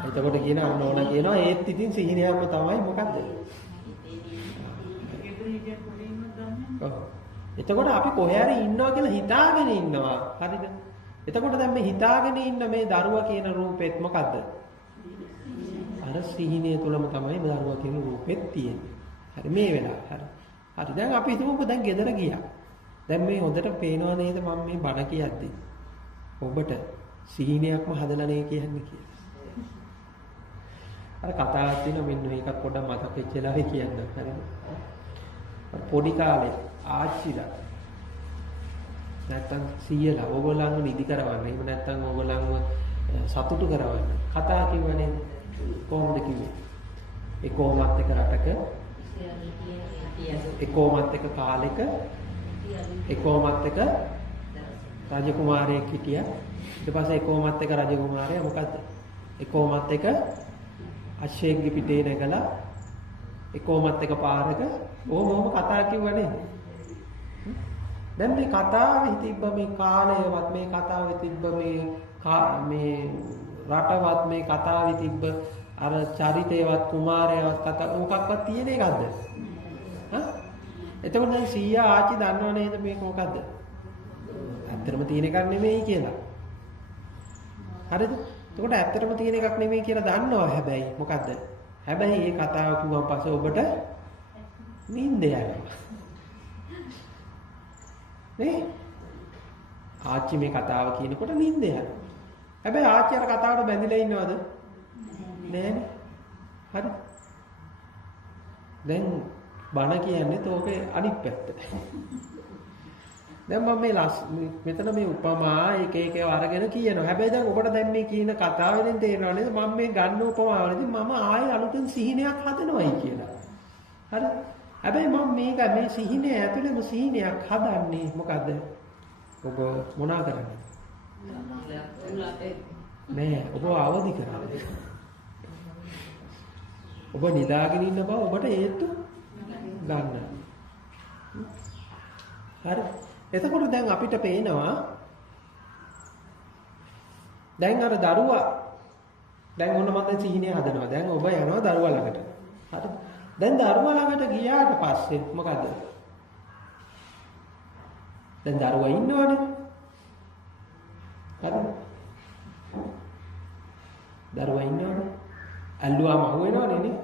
එතකොට කියන ඕන කියනවා ඒත් ඉතින් සිහිනයක්ම තමයි මොකද්ද? එතකොට අපි කොහේ හරි ඉන්නවා කියලා හිතාගෙන ඉන්නවා. හරිද? එතකොට දැන් මේ හිතාගෙන ඉන්න මේ දරුවා කියන රූපෙත් මොකද්ද? අර සිහිනය තුලම තමයි මේ දරුවා කියන රූපෙත් තියෙන්නේ. හරි මේ වෙලාව. හරි දැන් අපි හිතමුකෝ දැන් ගෙදර ගියා. දැන් මේ හොඳට පේනවා නේද මම මේ බණ කියද්දි. ඔබට සිහිනයක්ම හදලා නේ කියන්නේ කියලා. අර කතාවක් තියෙනවා මෙන්න මේකත් පොඩ්ඩක් මතක වෙච්චලා කියන්න. හරිද? පොඩි කාලේ ආච්චිලා නැත්තම් සීයලා ඕගොල්ලන්ව නිදි කරවන්න. එහෙම නැත්තම් ඕගොල්ලන්ව සතුටු කරවන්න. කතා කිව්වනේ කොහොමද කිව්වේ? ඒ කොහොමත් එක රටක ඒ කොහොමත් එක කාලෙක ඒ කොහොමත් එක රාජකුමාරයෙක් හිටියා. ඊට පස්සේ ඒ කොහොමත් එක රාජකුමාරයා මොකද්ද? ඒ කොහොමත් එක අශ්වයෙක්ගේ පිටේ නැගලා ඒ කොහොමත් එක පාරක ඕම කතා කිව්වනේ. දැන් මේ කතාවේ තිබ්බ මේ කාලයවත් මේ කතාවේ තිබ්බ මේ රටවත් මේ කතාවේ තිබ්බ අර චරිතයවත් කුමාරයවත් කතා මොකක්වත් තියෙන එකක්ද? හා? එතකොට දැන් සීයා ආච්චි දන්නව නේද මේක මොකද්ද? ඇත්තටම තියෙන එකක් නෙමෙයි කියලා. හරිද? එතකොට ඇත්තටම තියෙන එකක් නෙමෙයි කියලා දන්නවා හැබැයි මොකද්ද? හැබැයි මේ කතාව කිව්වන් පස්සේ ඔබට නිින්ද යනවා. නේ? ආච්චි මේ කතාව කියනකොට නිින්ද යනවා. හැබැයි ආච්චි අර කතාවට බැඳිලා ඉන්නවද? නෑනේ. හරි. දැන් බණ කියන්නේ තෝකේ අනිත් පැත්ත. දැන් මම මේ මෙතන මේ උපමා එක එක අරගෙන කියනවා. හැබැයි දැන් ඔබට දැන් මේ කියන කතාවෙන් තේරෙනව නේද මම මේ ගන්න උපමාවලදී මම ආයෙ අලුතෙන් සිහිනයක් හදනවයි කියලා. හරි? හැබැයි මම මේ සිහිනය ඇතුළේම සිහිනයක් හදන්නේ මොකද්ද? ඔබ මොනා කරන්නේ? නෑ ඔබ අවදි කරන්නේ. ඔබ නිදාගෙන ඉන්න බව ඔබට හේතු ගන්න. හරි. එතකොට දැන් අපිට පේනවා දැන් අර දරුවා දැන් ඔන්න මම දැන් සිහිනය හදනවා. දැන් ඔබ යනවා දරුවා ළඟට. හරි. දැන් දරුවා ළඟට ගියාට පස්සේ මොකද? දැන් දරුවා ඉන්නවනේ. හරිද? දරුවා ඉන්නවනේ. ඇල්ලුවාම අහු වෙනවනේ නේ.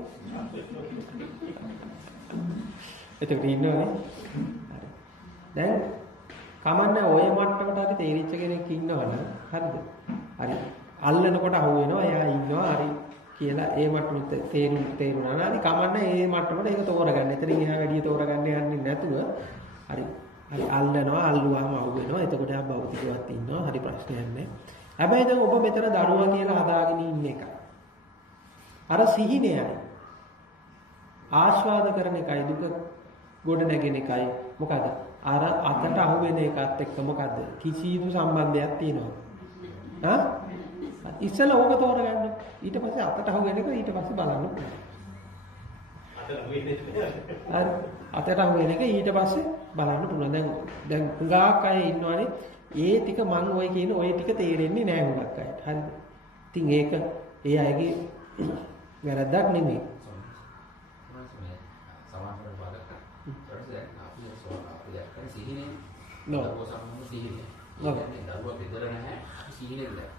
එතකොට ඉන්නවනේ. හරි. දැන් කමන්නේ ඔය මට්ටමට හරි තේරිච්ච කෙනෙක් ඉන්නවනම් හරිද? හරි. අල්ලනකොට අහු වෙනවා එයා ඉන්නවා හරි කියලා ඒ මට්ටමට තේරුණා නම් කමන්නේ ඒ මට්ටමට ඒක තෝරගන්න. එතනින් එහා වැඩි තෝරගන්න යන්නේ නැතුව හරි. හරි අල්ලනවා අල්ලුවාම අහු වෙනවා. එතකොට ආ භෞතිකවත් ඉන්නවා. හරි ප්‍රශ්නයක් නැහැ. හැබැයි දැන් ඔබ මෙතන දරුවා කියලා හදාගෙන ඉන්න එක. අර සිහිනයයි. ආස්වාද කරන එකයි දුක ගොඩ නැගෙන එකයි මොකද? අර අතට අහු වෙන එකත් එක්ක මොකද්ද? කිසිදු සම්බන්ධයක් තියෙනවද? හා? ඉස්සෙල්ලා ඕක තෝරගන්න. ඊට පස්සේ අතට අහු වෙන එක ඊට පස්සේ බලන්න. අතට අහු වෙන එක ඊට පස්සේ බලන්න පුළුවන්. දැන් හුඟක් අය ඉන්නවනේ ඒ ටික මං ඔය කියන ඔය ටික තේරෙන්නේ නැහැ හුඟක් අයට. හරිද? ඉතින් ඒක ඒ අයගේ වැරද්දක් නෙමෙයි. සමාජවල බලක ඊට අපි දැක්කම සිහිනේ දරුවෝ සම්මුඛ සිහිනේ. දරුවා ගෙදර නැහැ සිහිනේ නෑ.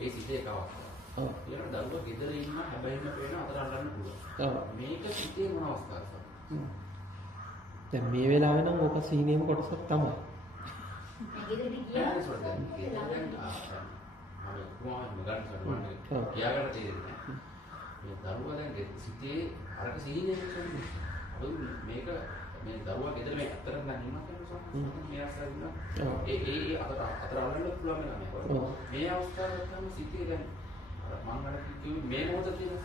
ඒ සිතේ කවක්. ඊළඟ දරුවා ගෙදර ඉන්න හැබැයිම පේන අතර අල්ලන්න පුළුවන්. මේක සිතේ මොන අවස්ථාවක්ද? දැන් මේ වෙලාවේ නම් ඕක සිහිනේම කොටසක් තමයි. දරුවා දැන් සිතේ අරක සිහිනේ කියන්නේ. මේක මේ දරුවා ගෙදර මේ අතරක් නම් ඉන්නවා කියන්නේ මේ අවස්ථාවේ ඒ අතර අල්ලන්න පුළුවන් නේද? මේ අවස්ථාවේ තමයි සිතේ දැන් මම අර කිව්වේ මේ මොහොත කියලා.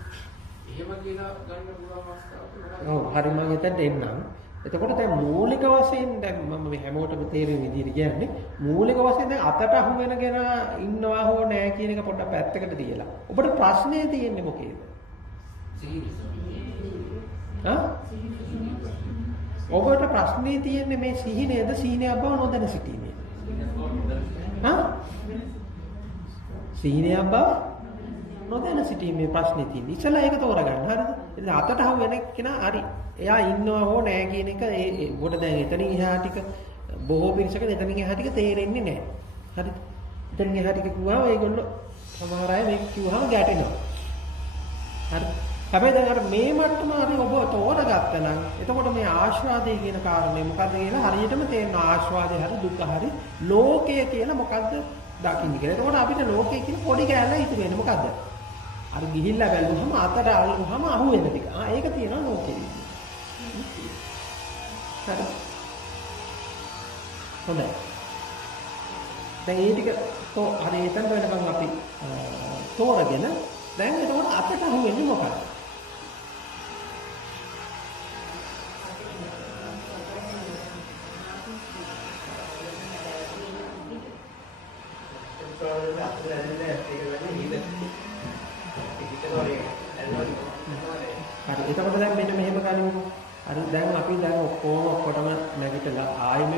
එහෙම කියලා ගන්න පුළුවන් අවස්ථාවක්. ඔව් හරි මම හිතට එන්නම්. එතකොට දැන් මූලික වශයෙන් දැන් මම මේ හැමෝටම තේරෙන විදිහට කියන්නේ මූලික වශයෙන් දැන් අතට අහු වෙනගෙන ඉන්නවා හෝ නැහැ කියන එක පොඩ්ඩක් පැත්තකට තියලා. ඔබට ප්‍රශ්නේ තියෙන්නේ මොකේද? ඔබට ප්‍රශ්නේ තියෙන්නේ මේ සිහිනේද සීනයක් බව නොදැන සිටීමේ. සීනයක් බව නොදැන සිටීමේ ප්‍රශ්නේ තියෙන්නේ. ඉතලා ඒක තෝරගන්න. හරිද? ඉතින් අතට අහු වෙන කෙනා හරි. එයා ඉන්නවා හෝ නැහැ කියන එක ඒ උඩ දැන් එතනින් එහා ටික බොහෝ පිරිසකට එතනින් එහා ටික තේරෙන්නේ නැහැ. හරිද? එතනින් එහා ටික කිව්වම ඒගොල්ලෝ සමහර අය මේක කිව්වම ගැටෙනවා. හරි. හැබැයි දැන් අර මේ මට්ටම අපි ඔබ තෝරගත්තා නම් එතකොට මේ ආශ්වාදය කියන කාරණේ මොකද්ද කියලා හරියටම තේරෙනවා. ආශ්වාදය හරි දුක හරි ලෝකය කියලා මොකද්ද දකින්නේ කියලා. එතකොට අපිට ලෝකය කියන පොඩි කැලේ ඉතුරු වෙන්නේ මොකද්ද? අර ගිහිල්ලා බැලුවම අතට අල්ලුවම අහු වෙන ටික. ඒක තියෙනවා ලෝකෙ. හරි. හොඳයි. දැන් මේ ටික හරි එතන වෙනකන් අපි තෝරගෙන දැන් එතකොට අතට අහු වෙන්නේ මොකක්ද? හරි එතකොට දැන් මෙන්න මෙහෙම ගනිමු. හරි දැන් අපි දැන් ඔක්කොටම නැගිටලා ආයෙම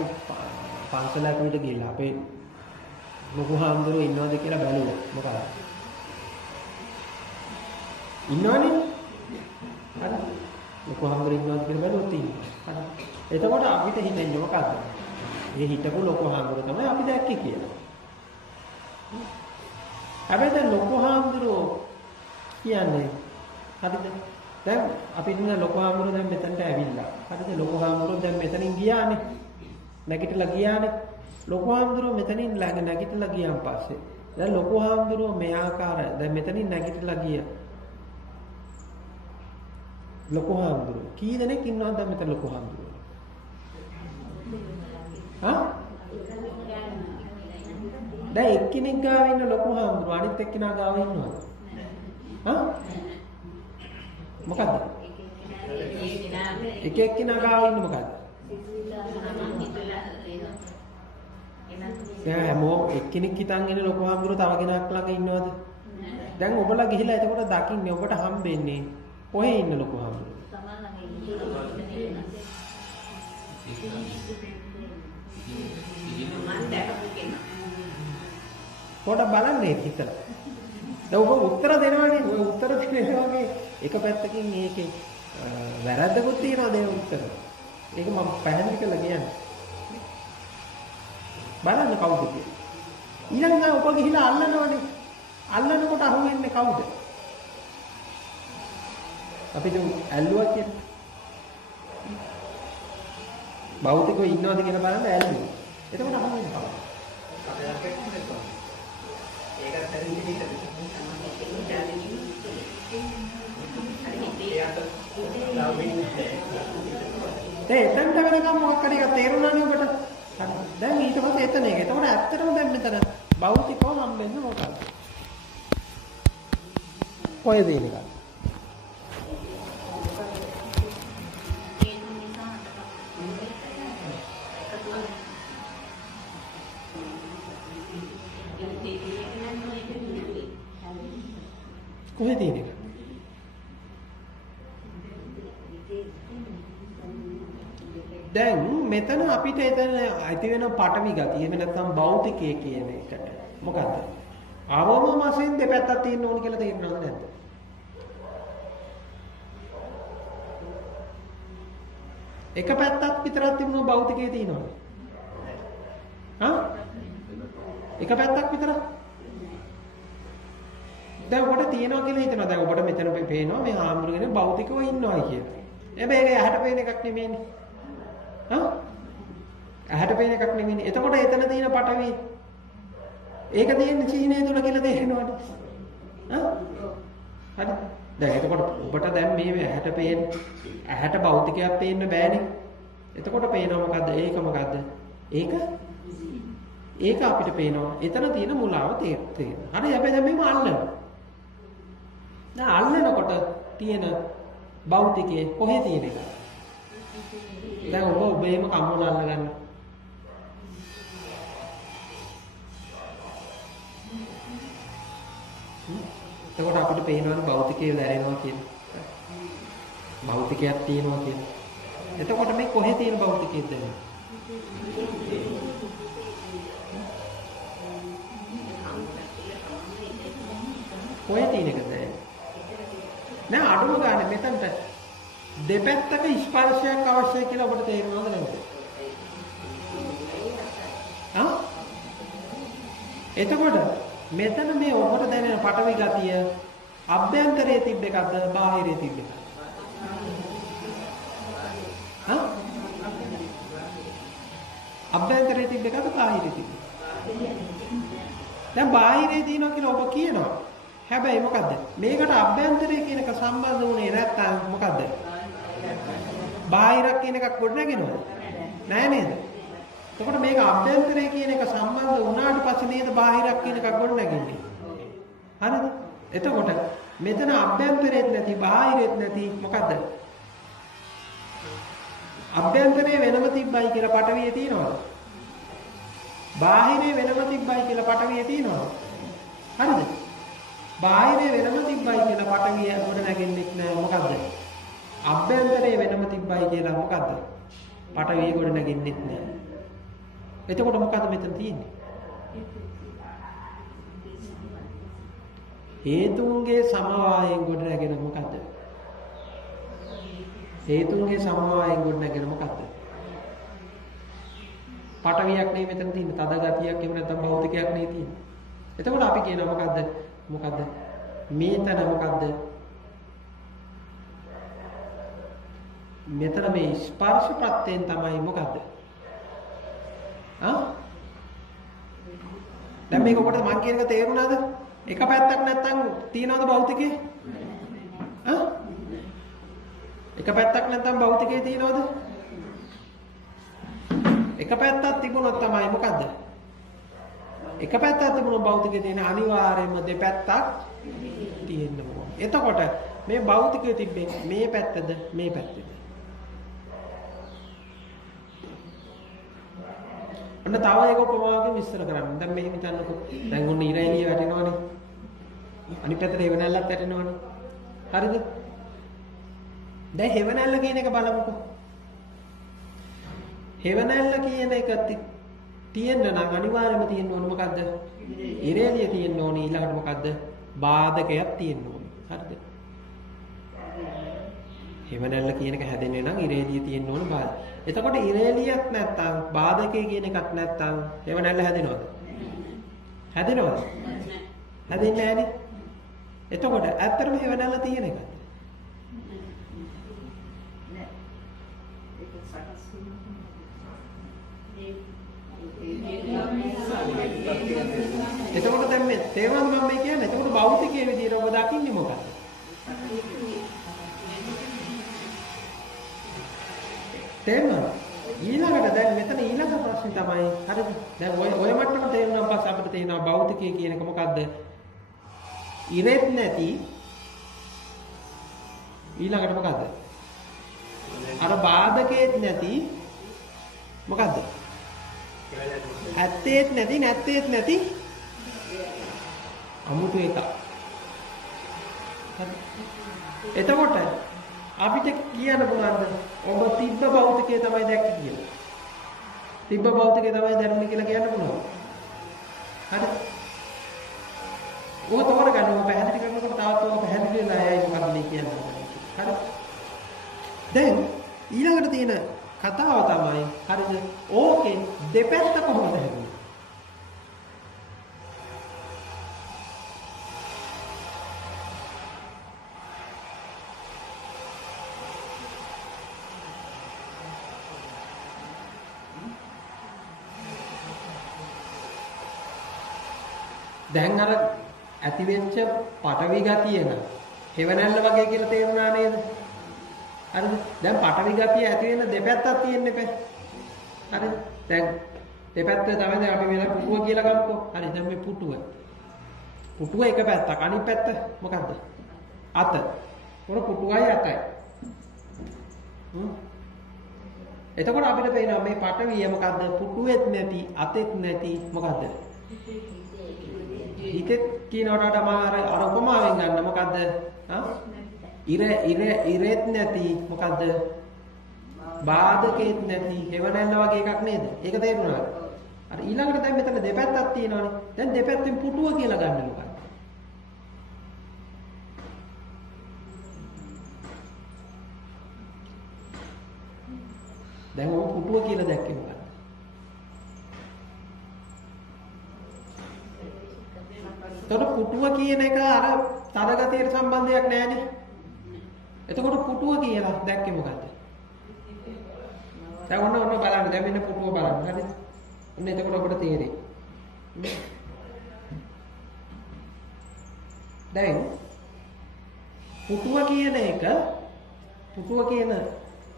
පන්සල ඇතුළට ගිහලා අපේ ලොකු හාමුදුරුවෝ ඉන්නවද කියලා බැලුවා. මොකද? ඉන්නවනේ. හරි. ලොකු හාමුදුරුවෝ ඉන්නවද කියලා බැලුවොත් ඉන්නවා. හරි. එතකොට අපිට හිතෙන්නේ මොකද්ද? මේ හිටපු ලොකු හාමුදුරුවෝ තමයි අපි දැක්කේ කියලා. හැබැයි දැන් ලොකු හාමුදුරුවෝ කියන්නේ හරිද? දැන් අපි ඉන්න ලොකු හාමුදුරුවෝ දැන් මෙතනට ඇවිල්ලා. හරිද? ලොකු හාමුදුරුවෝ දැන් මෙතනින් ගියානේ. නැගිටලා ගියානේ. ලොකු හාමුදුරුවෝ මෙතනින් නැගිටලා ගියාන් පස්සේ දැන් ලොකු හාමුදුරුවෝ මේ ආකාරය දැන් මෙතනින් නැගිටලා ගියා. ලොකු හාමුදුරුවෝ කී දෙනෙක් ඉන්නවද දැන් මෙතන ලොකු හාමුදුරුවෝ? දැන් එක්කෙනෙක් ගාව ඉන්න ලොකු හාමුදුරුවෝ අනිත් එක්කෙනා ගාව ඉන්නවද? මොකද්ද? එක එක්කෙනා ගාව ඉන්නේ මොකද්ද? දැන් හැමෝම එක්කෙනෙක් හිතන් ඉන්නේ ලොකු හාමුදුරුවෝ තව කෙනෙක් ළඟ ඉන්නවද? දැන් ඔබලා ගිහිලා එතකොට දකින්නේ ඔබට හම්බෙන්නේ කොහේ ඉන්න ලොකු හාමුදුරුවෝ? පොඩ බලන්නේ හිතලා. දැන් ඔබ උත්තර දෙනවනේ. ඔය උත්තර දෙනවා වගේ එක පැත්තකින් මේකේ වැරද්දකුත් තියෙනවා දෙන උත්තර. ඒක මම පැහැදිලි කරලා කියන්නේ. බලන්න කවුද කියලා. ඊළඟට ඔබ ගිහිලා අල්ලනවනේ. අල්ලනකොට අහුවෙන්නේ කවුද? අපි දුම් ඇල්ලුවා කියන්නේ. භෞතිකව ඉන්නවද කියලා බලන්න ඇල්ලුවා. එතකොට අහුවෙන්නේ කවුද? ඒකත් හරි විදිහට එතනට වෙනකම් මොකක් හරි එකක් තේරුණානේ ඔබට. දැන් ඊට පස්සේ එතන එක. එතකොට ඇත්තටම දැන් මෙතන භෞතිකව හම්බෙන්නේ මොකක්ද? කොහෙද ඉන්නේ? කොහෙද ඉන්නේ? දැන් මෙතන අපිට එතන ඇති වෙන පටවි ගතිය එහෙම නැත්නම් භෞතිකයේ කියන එකට මොකද්ද? අවම වශයෙන් දෙපැත්තක් තියෙන්න ඕන කියලා තේරෙනවද නැද්ද? එක පැත්තක් විතරක් තිබුණොත් භෞතිකයේ තියෙනවද? හා? එක පැත්තක් විතරක්? දැන් ඔබට තියනවා කියලා හිතනවා. දැන් ඔබට මෙතන පේනවා මේ ආම්රුගෙන භෞතිකව ඉන්නවයි කියලා. හැබැයි ඒක ඇහැට පේන එකක් නෙමෙයිනේ. හා? ඇහැට පේන එකක් නෙමෙයිනේ. එතකොට එතන තියෙන පටවි ඒක තියෙන්නේ චීනය තුල කියලා තේරෙනවද? හා? හරි. දැන් එතකොට ඔබට දැන් මේ ඇහැට භෞතිකයක් පේන්න බෑනේ. එතකොට පේනවා මොකද්ද? ඒක මොකද්ද? ඒක අපිට පේනවා. එතන තියෙන මුලාව තේරෙනවා. හරි. හැබැයි දැන් මේව අල්ලනවා. දැන් අල්ලනකොට තියෙන භෞතිකයේ කොහේ තියෙන එක? දැන් ඔබේම කම්මල අල්ලගන්න. එතකොට අපිට පේනවනේ භෞතිකයේ දැනෙනවා කියන්නේ. භෞතිකයක් තියෙනවා කියන්නේ. එතකොට මේ කොහේ තියෙන භෞතිකයේද දැනෙන්නේ? කොහේ තියෙන එකද දැනෙන්නේ? නෑ අඩුම ගන්න මෙතනට දෙපැත්තක ස්පර්ශයක් අවශ්‍යයි කියලා ඔබට තේරෙනවද නැද්ද? ආ? එතකොට මෙතන මේ ඔබට දැනෙන පටවි ගතිය අභ්‍යන්තරයේ තිබ්බ එකක්ද බාහිරයේ තිබ්බ එකක්ද? හා? අභ්‍යන්තරයේ තිබ්බ එකක්ද බාහිරයේ තිබ්බ එකක්ද? දැන් බාහිරයේ තියෙනවා කියලා ඔබ කියනවා. හැබැයි මොකද්ද? මේකට අභ්‍යන්තරය කියන එක සම්බන්ධ වුණේ නැත්තම් මොකද්ද? බාහිරක් කියන එකක් ගොඩ නැගෙනවද? නෑ නේද? එතකොට මේක අභ්‍යන්තරය කියන එක සම්බන්ධ වුණාට පස්සේ නේද බාහිරක් කියන එකක් ගොඩ නැගෙන්නේ. හරිද? එතකොට මෙතන අභ්‍යන්තරයේත් නැති බාහිරයේත් නැති මොකද්ද? අභ්‍යන්තරයේ වෙනම තිබ්බයි කියලා පටවියේ තියෙනවද? බාහිරයේ වෙනම තිබ්බයි කියලා පටවියේ තියෙනවද? හරිද? බාහිරයේ වෙනම තිබ්බයි කියලා පටවිය ගොඩ නැගෙන්නේ නැහැ. මොකද්ද? අභ්‍යන්තරයේ වෙනම තිබ්බයි කියලා මොකද්ද? පටවිය ගොඩ නැගෙන්නේ නැහැ. එතකොට මොකද්ද මෙතන තියෙන්නේ? හේතුන්ගේ සමவாயයෙන් ගොඩ නැගෙන මොකද්ද? හේතුන්ගේ සමவாயයෙන් ගොඩ නැගෙන මොකද්ද? පටවියක් නෙවෙයි මෙතන තියෙන්නේ. තද ගතියක් එහෙම නැත්නම් භෞතිකයක් නෙවෙයි තියෙන්නේ. එතකොට අපි කියනවා මොකද්ද? මොකද්ද? මේතන මොකද්ද? මෙතන මේ ස්පර්ශ ප්‍රත්‍යයෙන් තමයි මොකද්ද? දැන් මේක ඔබට මං කියන එක තේරුණාද? එක පැත්තක් නැත්තම් තියනවද භෞතිකේ? එක පැත්තක් නැත්තම් භෞතිකේ තියනවද? එක පැත්තක් තිබුණොත් තමයි මොකද්ද? එක පැත්තක් තිබුණොත් භෞතිකේ තියෙන අනිවාර්යයෙන්ම දෙපැත්තක් තියෙන්න ඕන. එතකොට මේ භෞතිකයේ තිබෙන්නේ මේ පැත්තද මේ පැත්තද? අන්න තව එක උපමාවකින් විස්තර කරන්න. දැන් මෙහෙම හිතන්නකෝ. දැන් ඔන්න ඉර එළිය වැටෙනවනේ. අනිත් පැත්තට හෙවණැල්ලක් වැටෙනවනේ. හරිද? දැන් හෙවණැල්ල කියන එක බලමුකෝ. හෙවණැල්ල කියන එක තියෙන්න නම් අනිවාර්යයෙන්ම තියෙන්න ඕන මොකද්ද? ඉර එළිය තියෙන්න ඕනේ. ඊළඟට මොකද්ද? බාධකයක් තියෙන්න ඕනේ. හරිද? හෙවණැල්ල කියන එක හැදෙන්නේ නම් ඉර එළිය තියෙන්න ඕන බාධක. එතකොට ඉර එළියක් නැත්තම් බාධකයේ කියන එකක් නැත්තම් හෙවණැල්ල හැදෙනවද? හැදෙනවද? හැදෙන්නේ නැහැනේ. එතකොට ඇත්තටම හෙවණැල්ල තියෙන එකද? එතකොට දැන් මේ තේරුණාද මම මේ කියන්නේ? එතකොට භෞතිකයේ විදියට ඔබ දකින්නේ මොකක්ද? තේරුණාද? ඊළඟට දැන් මෙතන ඊළඟ ප්‍රශ්නේ තමයි හරිද? දැන් ඔය මට්ටම තේරුණාන් පස්සේ අපිට තේරෙනවා භෞතිකයේ කියන එක මොකද්ද? ඉරෙත් නැති ඊළඟට මොකද්ද? අර බාධකේත් නැති මොකද්ද? ඇත්තේත් නැති නැත්තේත් නැති අමුතු එකක්. එතකොට අපිට කියන්න පුළුවන්ද? ඔබ තිබ්බ භෞතිකය තමයි දැක්කේ කියලා. තිබ්බ භෞතිකය තමයි දැනුනේ කියලා කියන්න පුළුවන්. හරි. ඔය තෝරගන්න ඔබ පැහැදිලි කරනකොට තවත් ඔබ පැහැදිලි වෙලා යයි මොකක්ද මේ කියන්නේ. හරි. දැන් ඊළඟට තියෙන කතාව තමයි හරිද? ඕකේ දෙපැත්ත කොහොමද හැදෙන්නේ? දැන් අර ඇති වෙච්ච පටවි ගතිය න හෙවණැල්ල වගේ කියලා තේරුණා නේද? හරිද? දැන් පටවි ගතිය ඇති වෙන දෙපැත්තක් තියෙන්න එපා. හරිද? දැන් දෙපැත්ත තමයි දැන් අපි වෙන පුටුව කියලා ගන්නකො. හරි දැන් මේ පුටුව. පුටුව එක පැත්තක් අනිත් පැත්ත මොකද්ද? අත. මොන පුටුවයි අතයි. එතකොට අපිට පේනවා මේ පටවිය මොකද්ද? පුටුවෙත් නැති අතෙත් නැති මොකද්ද? හිතෙත් කියනකොට අර උපමාවෙන් ගන්න මොකද්ද? ඉරෙත් නැති මොකද්ද? බාධකෙත් නැති හෙවණැල්ල වගේ එකක් නේද? ඒක තේරුණාද? අර ඊළඟට දැන් මෙතන දෙපැත්තක් තියෙනවානේ. දැන් දෙපැත්තෙන් පුටුව කියලා ගන්න මොකක්ද? දැන් ඔය පුටුව කියලා දැක්කේ මොකක්ද? එතකොට පුටුව කියන එක අර තරගතියට සම්බන්ධයක් නැහැනේ. එතකොට පුටුව කියලා දැක්කේ මොකද්ද? දැන් ඔන්න බලන්න දැන් මෙන්න පුටුව බලන්න. හරිද? ඔන්න එතකොට ඔබට තේරෙයි. දැන් පුටුව කියන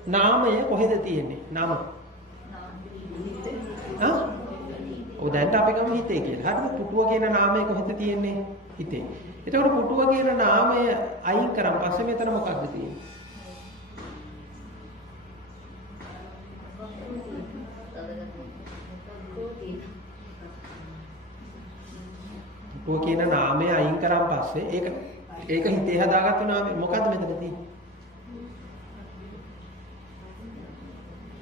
නාමය කොහෙද තියෙන්නේ? නම. ඔව් දැන් අපි ගමු හිතේ කියලා. හරිද? පුටුව කියන නාමය කොහෙද තියෙන්නේ? හිතේ. එතකොට පුටුව කියන නාමය අයින් කරන් පස්සේ මෙතන මොකක්ද තියෙන්නේ? පුටුව කියන නාමය අයින් කරන් පස්සේ ඒක හිතේ හදාගත්ත නාමය මොකද්ද මෙතන තියෙන්නේ?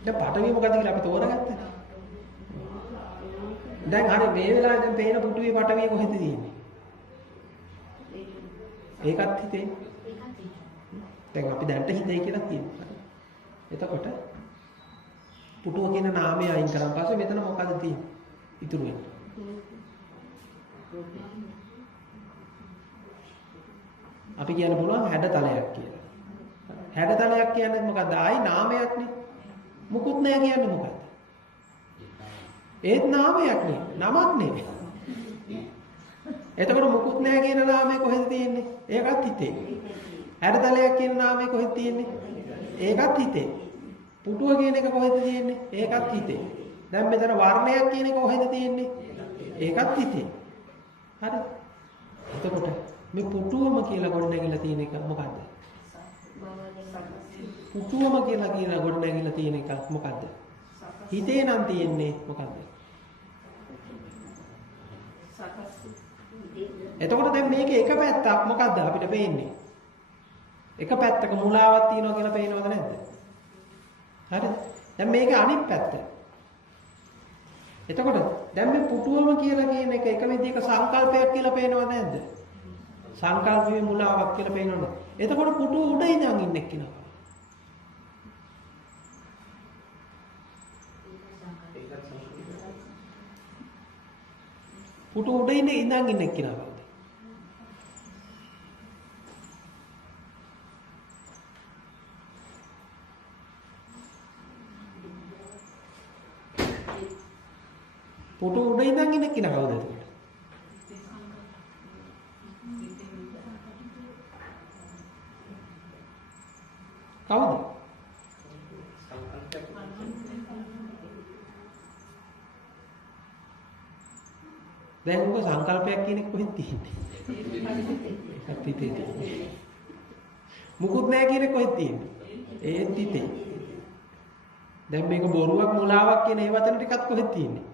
දැන් පටවිය මොකද්ද කියලා අපි තෝරගත්තා. දැන් හරි මේ වෙලාවේ දැන් පේන පුටුවේ පටවිය කොහෙද තියෙන්නේ? ඒකත් හිතේ. දැන් අපි දැන්ට හිතේ කියලා කියනවා. එතකොට පුටුව කියන නාමය අයින් කරන් පස්සේ මෙතන මොකද තියෙන්නේ? ඉතුරු වෙන්නේ. අපි කියන්න පුළුවන් හැඩතලයක් කියලා. හැඩතලයක් කියන්නේ මොකද්ද? ආයි නාමයක්නේ. මුකුත් නෑ කියන්නේ මොකද්ද? ඒත් නාමයක් නේ. නමක් නේ. එතකොට මුකුත් නෑ කියන නාමය කොහෙද තියෙන්නේ? ඒකත් හිතේ. හැඩතලයක් කියන නාමය කොහෙද තියෙන්නේ? ඒකත් හිතේ. පුටුව කියන එක කොහෙද තියෙන්නේ? ඒකත් හිතේ. දැන් මෙතන වර්ණයක් කියන එක කොහෙද තියෙන්නේ? ඒකත් හිතේ. හරි. එතකොට මේ පුටුවම කියලා ගොඩනැගිලා තියෙන එක මොකද්ද? පුටුවම කියලා ගොඩනැගිලා තියෙන එක මොකද්ද? හිතේ නම් තියෙන්නේ මොකද්ද? එතකොට දැන් මේකේ එක පැත්තක් මොකද්ද අපිට පේන්නේ? එක පැත්තක මුලාවක් තියෙනවා කියලා පේනවද නැද්ද? හරිද? දැන් මේකේ අනිත් පැත්ත. එතකොට දැන් මේ පුටුවම කියලා කියන එක එක විදිහක සංකල්පයක් කියලා පේනවද නැද්ද? සංකල්පයේ මුලාවක් කියලා පේනවද? එතකොට පුටුව උඩ ඉඳන් ඉන්නේ කියලා. පුටුව උඩ ඉඳන් ඉන්නේ කියලා. පුටුව උඩ ඉඳන් ඉන්නේ කියලා කවුද එතකොට? කවුද? දැන් උඹ සංකල්පයක් කියන එක කොහෙද තියෙන්නේ? ඒකත් හිතේ තියෙන්නේ. මුකුත් නැහැ කියන එක කොහෙද තියෙන්නේ? ඒත් හිතේ. දැන් මේක බොරුවක් මුලාවක් කියන ඒ වචන ටිකත් කොහෙද තියෙන්නේ?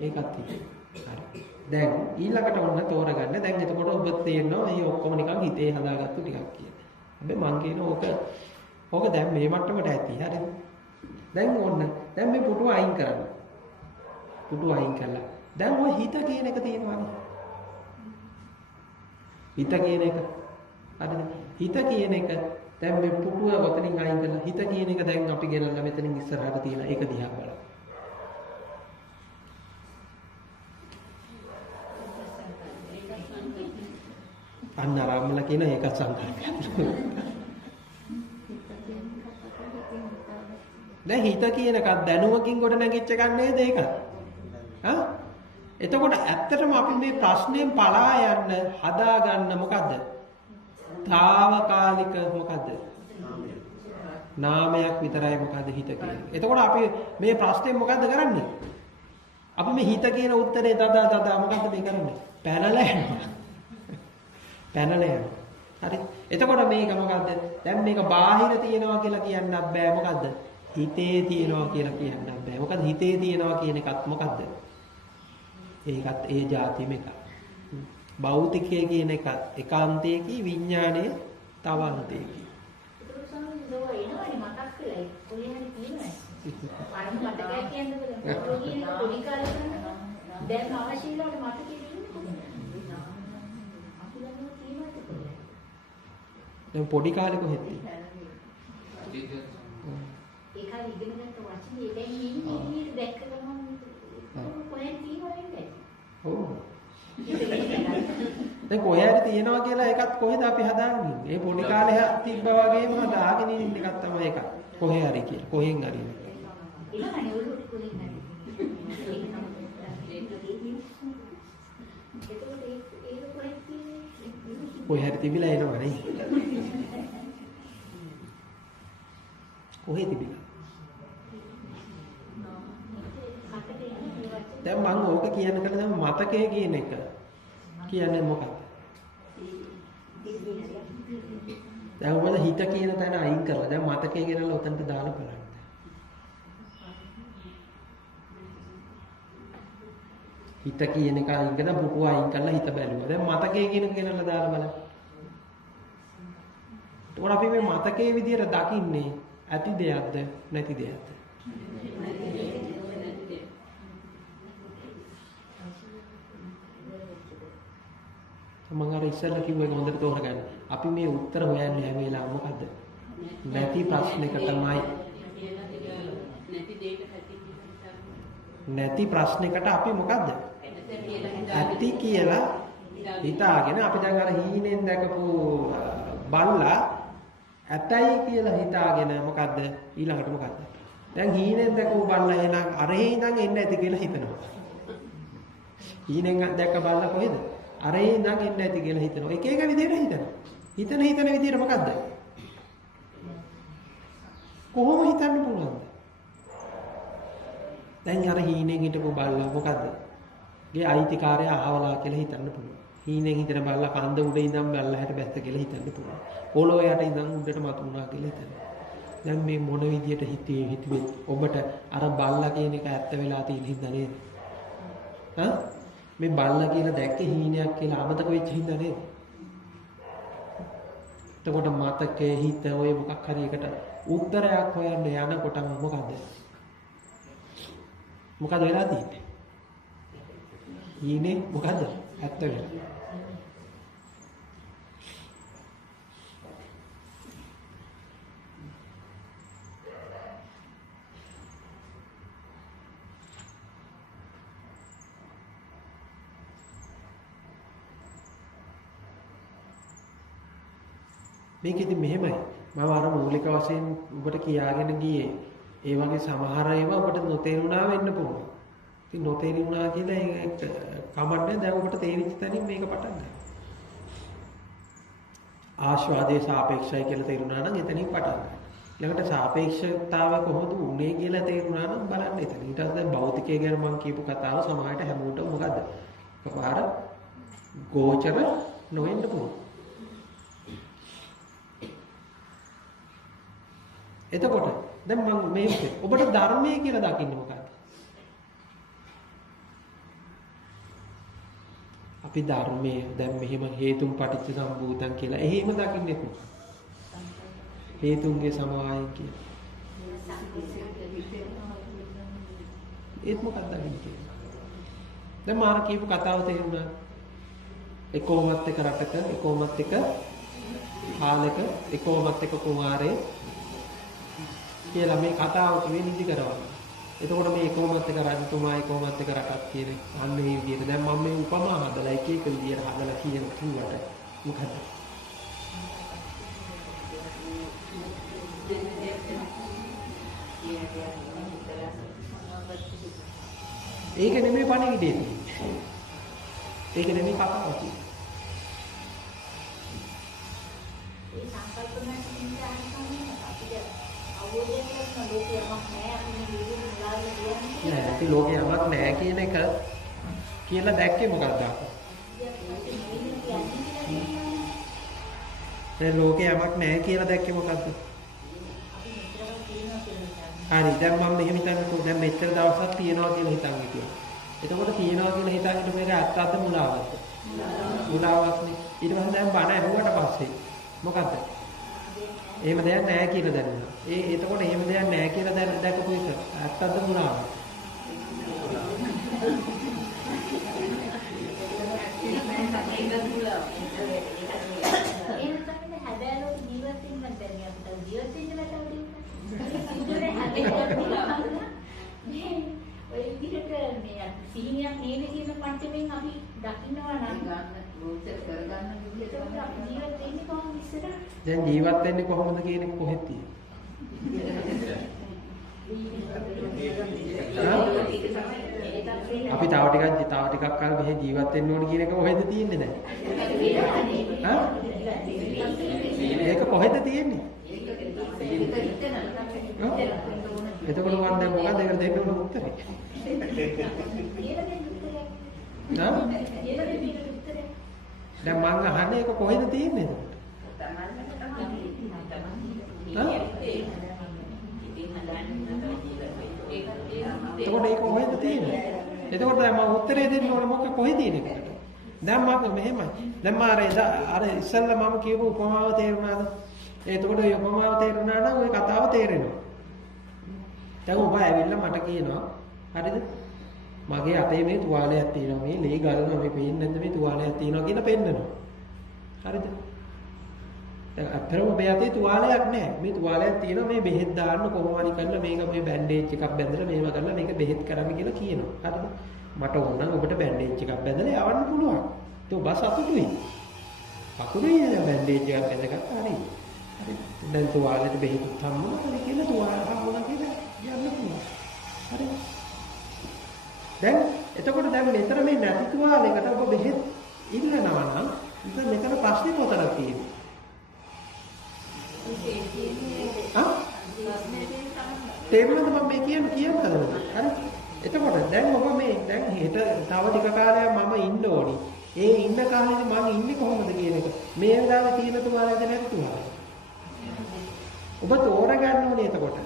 ඒකත් හිතේ. හරි. දැන් ඊළඟට ඔන්න තෝරගන්න. දැන් එතකොට ඔබ තේරෙනවා මේ ඔක්කොම නිකන් හිතේ හදාගත්තු ටිකක් කියලා. හැබැයි මං කියන ඕක ඕක දැන් මේ මට්ටමට ඇති. හරිද? දැන් ඕන්න. දැන් මේ පුටුව අයින් කරන්න. පුටුව අයින් කළා. දැන් ඔය හිත කියන එක තියෙනවානේ. හිත කියන එක. හරිද? හිත කියන එක දැන් මේ පුටුව වතනින් අයින් කරලා හිත කියන එක දැන් අපි ගෙනල්ලා මෙතනින් ඉස්සරහට තියලා ඒක දිහා බලන්න. අන්න ආරම්භල කියන ඒක සංකල්පයක්. දැන් හිත කියන එකක් දැනුමකින් කොට නැගිච්ච එකක් නේද ඒක? හා? එතකොට ඇත්තටම අපි මේ ප්‍රශ්නයෙන් පලා යන්න හදාගන්න මොකද්ද? తాවකාලික මොකද්ද? නාමයක් විතරයි මොකද්ද හිත කියන්නේ. එතකොට අපි මේ ප්‍රශ්නේ මොකද්ද කරන්නේ? අපි මේ හිත කියන උත්තරේ දදා මොකද්ද මේ කරන්නේ? පැනලා යනවා. පැනලා යනවා. හරි. එතකොට මේක මොකද්ද? දැන් මේක බාහිර තියනවා කියලා කියන්නත් බෑ මොකද්ද? හිතේ තියනවා කියලා කියන්නත් බෑ. මොකද හිතේ තියනවා කියන එකත් මොකද්ද? ඒකත් ඒ જાතියම එකක්. භෞතිකය කියන එක ඒකාන්තයේකී විඥානයේ තව අන්තයේකී. ඒක සමහරවිට එනවනේ මතක් වෙලා කොහේ හරි තියෙනවා. වයින් මතකයි කියන්නේ පොඩි පොඩි කාලේ කරනවා. දැන් අවශ්‍යීලවට මතකෙ ඉන්නේ කොහොමද? අපි ළඟ තියෙනවද කොහේ? දැන් පොඩි කාලේ කොහෙද තියෙන්නේ? ඒක හරි ඉගෙන ගන්න වචනේ දැන් ඉන්නේ දැක්ක ගමන් කොහෙන් තියෙනවද? ඔව්. දැන් කොහේ හරි තියනවා කියලා එකත් කොහෙද අපි හදාගෙන ඉන්නේ? ඒ පොඩි කාලේ තිබ්බා වගේම හදාගෙන ඉන්න එකක් තමයි ඒක. කොහේ හරි කියලා. කොහෙන් හරි. ඒකනේ ඔළුවට කොහෙන් හරි. කොහේ හරි තිබිලා එනවා නේ. කොහේ තිබිලා? දැන් මම ඕක කියන කල දැන් මතකය කියන එක කියන්නේ මොකක්ද? දැන් ඔබලා හිත කියන තැන අයින් කරලා දැන් මතකය ගෙනල්ලා උතන්ට දාලා බලන්න. හිත කියන එක අයින් කරලා පුටුව අයින් කරලා හිත බැලුවා. දැන් මතකය කියන එක ගෙනල්ලා දාලා බලන්න. ඒකට අපි මේ මතකයේ විදියට දකින්නේ ඇති දෙයක්ද නැති දෙයක්ද? මම අර ඉස්සෙල්ලා කිව්ව එක හොඳට තෝරගන්න. අපි මේ උත්තර හොයන්නේ හැම වෙලාවෙම මොකද්ද? නැති ප්‍රශ්නයකටමයි. නැති ප්‍රශ්නයකට අපි මොකද්ද? ඇති කියලා හිතාගෙන අපි දැන් අර හීනෙන් දැකපු බල්ලා ඇතයි කියලා හිතාගෙන මොකද්ද ඊළඟට මොකද්ද? දැන් හීනෙන් දැකපු බල්ලා එහෙනම් අරේ ඉඳන් එන්න ඇති කියලා හිතනවා. හීනෙන් දැක්ක බල්ලා කොහෙද? අරේ ඉඳන් එන්න ඇති කියලා හිතනවා. එක එක විදිහට හිතනවා. හිතන විදිහට මොකද්ද? කොහොම හිතන්න පුළුවන්ද? දැන් අර හීනෙන් හිටපු බල්ලා මොකද්ද? ගේ අයිතිකාරය ආවලා කියලා හිතන්න පුළුවන්. හීනෙන් හිටන බල්ලා කන්ද උඩ ඉඳන් බල්ලාට බැස්ස කියලා හිතන්න පුළුවන්. පොළොව යට ඉඳන් උඩට මතු වුණා කියලා හිතන්න. දැන් මේ මොන විදියට හිතුවේ ඔබට අර බල්ලා කියන එක ඇත්ත වෙලා තියෙන හින්දා නේද? මේ බල්ලා කියලා දැක්කේ හීනයක් කියලා අමතක වෙච්ච හින්දා නේද? එතකොට මතකයේ හිත ඔය මොකක් හරි එකට උත්තරයක් හොයන්න යනකොටම මොකද? මොකද වෙලා තියෙන්නේ? හීනේ මොකද? ඇත්ත වෙලා. මේක ඉතින් මෙහෙමයි. මම අර මූලික වශයෙන් ඔබට කියාගෙන ගියේ ඒ වගේ සමහර ඒවා ඔබට නොතේරුණා වෙන්න පුළුවන්. ඉතින් නොතේරුණා කියලා ඒක කමන්නේ දැන් ඔබට තේරිච්ච තැනින් මේක පටන් ගන්න. ආස්වාදයේ සාපේක්ෂයි කියලා තේරුණා නම් එතනින් පටන් ගන්න. ඊළඟට සාපේක්ෂතාවය කොහොමද උනේ කියලා තේරුණා නම් බලන්න එතන. ඊට පස්සේ භෞතිකය ගැන මම කියපු කතාව සමහරට හැමෝටම මොකද්ද? එකපාර ගෝචර නොවෙන්න පුළුවන්. එතකොට දැන් මම මේ ඔබට ධර්මයේ කියලා දකින්නේ මොකක්ද? අපි ධර්මයේ දැන් මෙහෙම හේතුන් පටිච්ච සම්භූතං කියලා එහෙම දකින්නේ කොහොමද? හේතුන්ගේ සමவாயයෙන් කියන. ඒත් මොකක්ද අදින්නේ? දැන් මාර කියපු කතාව තේරුණා. එකෝමත් එක රටක එකෝමත් එක කාලෙක එකෝමත් එක කුමාරේ කියලා මේ කතාව කිව්වේ නිදි කරවන්න. එතකොට මේ එකෝමත් එක රජතුමා එකෝමත් එක රටක් කියන අන්න මේ විදිහට දැන් මම මේ උපමා හදලා එක එක විදිහට හදලා කියන කිව්වට මොකද? ඒක නෙමෙයි පණිවිඩය තියෙන්නේ. ඒක නෙමෙයි කතාව තියෙන්නේ. ඒ සංකල්පනා සින්දාන්නේ අපිට අවබෝධය කරන ලෝකයක් නැහැ අපි මේ විදිහට මුලාවල කියන්නේ. නෑ අපි ලෝකේ යමක් නැහැ කියන එක කියලා දැක්කේ මොකක්ද? දැන් ලෝකේ යමක් නැහැ කියලා දැක්කේ මොකද්ද? හරි දැන් මම මෙහෙම හිතන්නකෝ දැන් මෙච්චර දවසක් තියනවා කියලා හිතන් හිටියා. එතකොට තියනවා කියලා හිතන් හිටපු එක ඇත්තද මුලාවක්ද? මුලාවක්නේ. ඊට පස්සේ දැන් බණ ඇහුවට පස්සේ මොකද්ද? එහෙම දෙයක් නැහැ කියලා දැනුණා. එතකොට එහෙම දෙයක් නැහැ කියලා දැකපු එක ඇත්තද මුලාවක්ද? ඔය විදිහට මේ සීනියක් නේද කියන පන්තිමෙන් අපි දකින්නවා නම් රෝචර් කරගන්න විදිහට අපි ජීවත් වෙන්නේ කොහොමද ඉස්සර? දැන් ජීවත් වෙන්නේ කොහොමද කියන එක කොහෙද තියෙන්නේ? අපි තව ටිකක් කල් මෙහෙ ජීවත් වෙන්න ඕන කියන එක කොහෙද තියෙන්නේ දැන්? ඒක කොහෙද තියෙන්නේ? එතකොට මම දැන් මොකද ඒකට දෙන්න ඕන උත්තරේ? දැන් මම අහන්නේ ඒක කොහෙද තියෙන්නේ එතකොට? එතකොට ඒක කොහෙද තියෙන්නේ? එතකොට මම උත්තරේ දෙන්න ඕනේ මොකක් කොහෙද තියෙන්නේ? දැන් මම මෙහෙමයි. දැන් මාර අර ඉස්සෙල්ලා මම කියපු උපමාව තේරුණාද? එතකොට මේ උපමාව තේරුණා නම් ওই කතාව තේරෙනවා. දැන් ඔබ ඇවිල්ලා මට කියනවා හරිද? මගේ අතේ මේ තුවාලයක් තියෙනවා මේ ලේ ගලනවා මේ පේන්නේ නැද්ද මේ තුවාලයක් තියෙනවා කියලා පෙන්නනවා. හරිද? දැන් අත්‍තරම ඔබේ අතේ තුවාලයක් නැහැ. මේ තුවාලයක් තියෙනවා මේ බෙහෙත් දාන්න කොහොම හරි කරලා මේක මේ බෑන්ඩේජ් එකක් බැඳලා මේව කරලා මේක බෙහෙත් කරන්න කියලා කියනවා. හරිද? මට ඕන නම් ඔබට බෑන්ඩේජ් එකක් බැඳලා යවන්න පුළුවන්. ඒක ඔබ සතුටුයි. අකුරුයි බෑන්ඩේජ් එකක් බැඳගත්තා හරි. හරි. දැන් තුවාලෙට බෙහෙත් හම්බුණා කියලා තුවාල හම්බුණා කියලා යන්න පුළුවන්. හරි. දැන් එතකොට දැන් මෙතන මේ නැති තුවාලයකට ඔබ බෙහෙත් ඉල්ලනවා නම් ඉතින් මෙතන ප්‍රශ්නේ මොකටද තියෙන්නේ? තේරුණාද මම මේ කියන්නේ හදනද? හරි. එතකොට දැන් ඔබ මේ දැන් හෙට තව ටික කාලයක් මම ඉන්න ඕනි. ඒ ඉන්න කාලෙදි මම ඉන්නේ කොහොමද කියන එක. මේ වෙලාවේ තියෙන තුවාලයද නැති තුවාලයද? ඔබ තෝරගන්න ඕනේ එතකොට.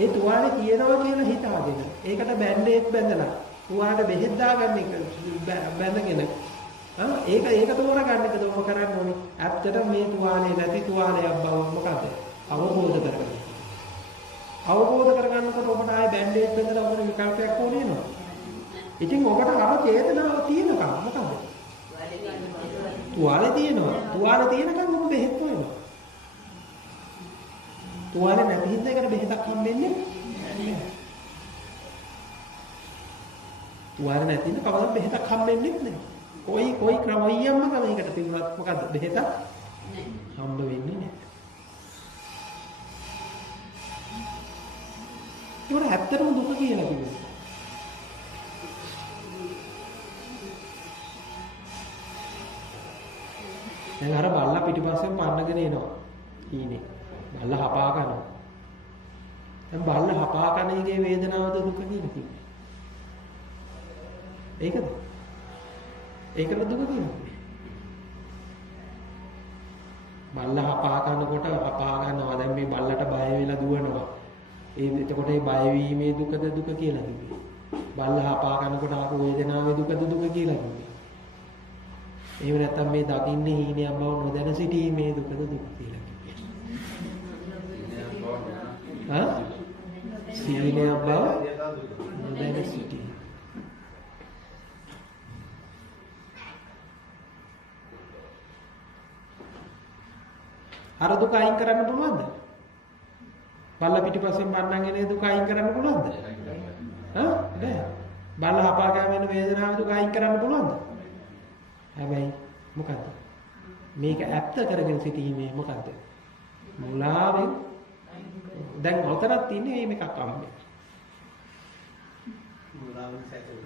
ඒ තුවාලේ තියෙනවා කියලා හිතාගෙන ඒකට බෑන්ඩේජ් බැඳලා තුවාලේ බෙහෙත් දාගන්න එක බැඳගෙන ඒක තෝරගන්න එකද ඔබ කරන්න ඕනේ. ඇත්තටම මේ තුවාලේ නැති තුවාලයක් බව මොකද? අවබෝධ කරගන්න. අවබෝධ කරගන්නකොට ඔබට ආයේ බෑන්ඩේජ් බැඳලා ඔබට විකල්පයක් ඕනේ නේද? ඉතින් ඔබට අර චේතනාව තියෙනකම් මොකද? තුවාලේ තියෙනවා. තුවාලේ තියෙනකම් ඔබ බෙහෙත් හොයනවා. තුවාලේ නැති හින්දා ඒකට බෙහෙතක් හම්බෙන්නේ නැහැ. තුවාලේ නැති හින්දා කවදාවත් බෙහෙතක් හම්බෙන්නේ නැහැ. කොයි ක්‍රමයක්ම මේකට තිබුණත් මොකද්ද බෙහෙතක් හම්බ වෙන්නේ නැහැ. ඒක ඇත්තටම දුක කියලා කිව්වේ. දැන් අර බල්ලා පිටිපස්සෙන් පන්නගෙන එනවා. ඊනේ. බල්ලා හපා ගන්නවා. දැන් බල්ලා හපා කන එකේ වේදනාවද දුක කියලා කිව්වේ. ඒකද? ඒකද දුක කියන්නේ. බල්ලා හපා කනකොට හපා ගන්නවා. දැන් මේ බල්ලට බය වෙලා දුවනවා. එතකොට මේ බය වීමේ දුකද දුක කියලා කිව්වේ. බල්ලා හපා කනකොට ආපු වේදනාවේ දුකද දුක කියලා කිව්වේ. එහෙම නැත්නම් මේ දකින්නේ හීනයක් බව නොදැන සිටීමේ දුකද දුක කියලා කිව්වේ. සීනයක් බව දැන සිටි. අර දුක අයින් කරන්න පුළුවන්ද? බල්ලා පිටිපස්සෙන් බන්නන් එන දුක අයින් කරන්න පුළුවන්ද? බෑ. බල්ලා හපා ගෑවෙන වේදනාව දුක අයින් කරන්න පුළුවන්ද? හැබැයි මොකද්ද? මේක ඇත්ත කරගෙන සිටීමේ මොකද්ද? මුලාවෙන් දැන් ඔතනක් තියෙන්නේ මේක අම්මේ. මුලාවෙන් සැකේ.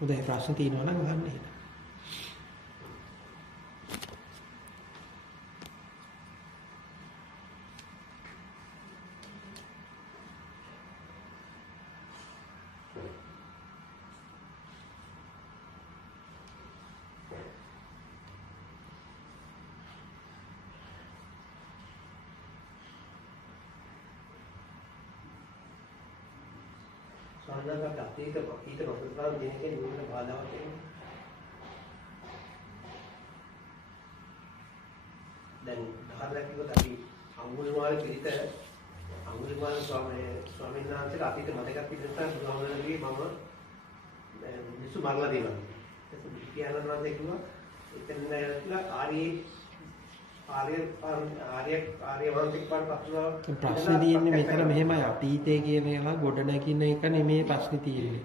උදේ ප්‍රශ්න තියෙනවා නම් අහන්න එන්න. සාමාන්‍යයෙන් අතීත ප්‍රතිපදාව දෙනකේ නුවණ බාධාවක් වෙනවා. දැන් ධාර්මිකව අපි අඟුලිමාල පිළිත අඟුලිමාල ස්වාමීන් වහන්සේට අතීත මතකයක් පිළිබඳව බුදුහාමුදුරනේ මම මිනිස්සු මරලා දෙනවා. ඒක බුදුපියාණන් වහන්සේ කිව්වා එතන ආර්ය වංශික ප්‍රශ්නේ තියෙන්නේ මෙතන මෙහෙමයි අතීතය කියන එක ගොඩ නැගින්න එක නෙමේ ප්‍රශ්නේ තියෙන්නේ.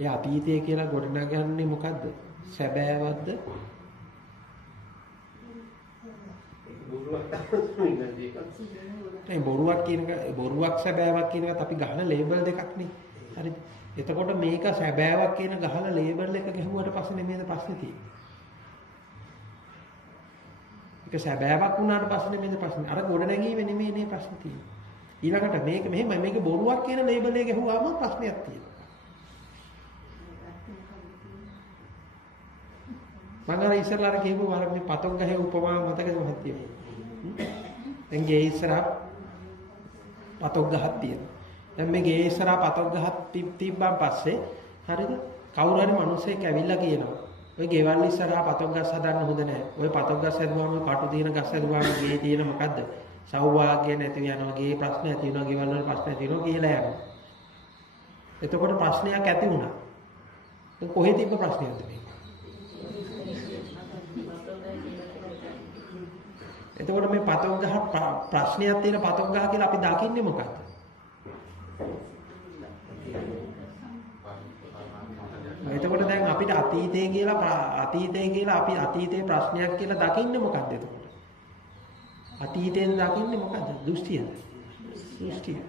ඒ අතීතය කියලා ගොඩ නගන්නේ මොකද්ද? සැබෑවක්ද? බොරුවක් කියන එක බොරුවක් සැබෑවක් කියන එකත් අපි ගහන ලේබල් දෙකක් නේ. හරිද? එතකොට මේක සැබෑවක් කියන ගහන ලේබල් එක ගහුවට පස්සේ නෙමෙයිද ප්‍රශ්නේ තියෙන්නේ. ඒක සැබෑවක් වුණාට පස්සේ නෙමෙයිද ප්‍රශ්නේ. අර ගොඩ නැගීමේ නෙමෙයි නේ ප්‍රශ්නේ තියෙන්නේ. ඊළඟට මේක මෙහෙමයි මේක බොරුවක් කියන ලේබල් එක ගහුවාම ප්‍රශ්නයක් තියෙනවා. මම අර ඉස්සරලා අර කියපු වර මේ පතොක් ගහේ උපමාව මතකද මහත්තයෝ? දැන් ගේ ඉස්සරහා පතොක් ගහක් තියෙනවා. දැන් මේ ගේ ඉස්සරහා පතොක් ගහක් තිබ්බන් පස්සේ හරිද? කවුරු හරි මිනිස්සෙක් ඇවිල්ලා කියනවා. ඔය ගෙවල් ඉස්සරහා පතොක් ගස් හදන්න හොඳ නැහැ. ඔය පතොක් ගස් හදුවාම කටු තියෙන ගස් හදුවාම ගේ තියෙන මොකද්ද? සෞභාග්‍ය නැති වෙනවා. ගේ ප්‍රශ්න ඇති වෙනවා. ගෙවල් වල ප්‍රශ්න ඇති වෙනවා කියලා යනවා. එතකොට ප්‍රශ්නයක් ඇති වුණා. දැන් කොහෙද තිබ්බ ප්‍රශ්නයක්ද මේක? එතකොට මේ පතොක් ගහ ප්‍රශ්නයක් තියෙන පතොක් ගහ කියලා අපි දකින්නේ මොකක්ද? එතකොට දැන් අපිට අතීතය කියලා අපි අතීතයේ ප්‍රශ්නයක් කියලා දකින්නේ මොකක්ද එතකොට? අතීතයෙන් දකින්නේ මොකද්ද? දෘෂ්ටියද? දෘෂ්ටිය.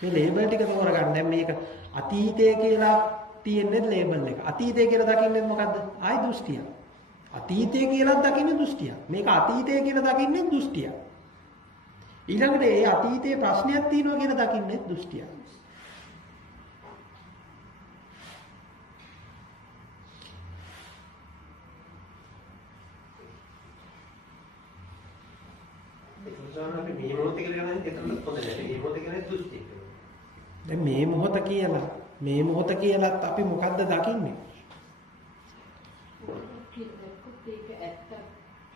මේ ලේබල් ටික තෝරගන්න. දැන් මේක අතීතය කියලා තියෙන්නේ ලේබල් එක. අතීතය කියලා දකින්නේ මොකද්ද? ආයි දෘෂ්ටිය. අතීතය කියලා දකින්නේ දෘෂ්ටිය. මේක අතීතය කියලා දකින්නේ දෘෂ්ටිය. ඊළඟට ඒ අතීතයේ ප්‍රශ්නයක් තියෙනවා කියලා දකින්නේ දෘෂ්ටිය. දැන් මේ මොහොත කියලාත් අපි මොකද්ද දකින්නේ?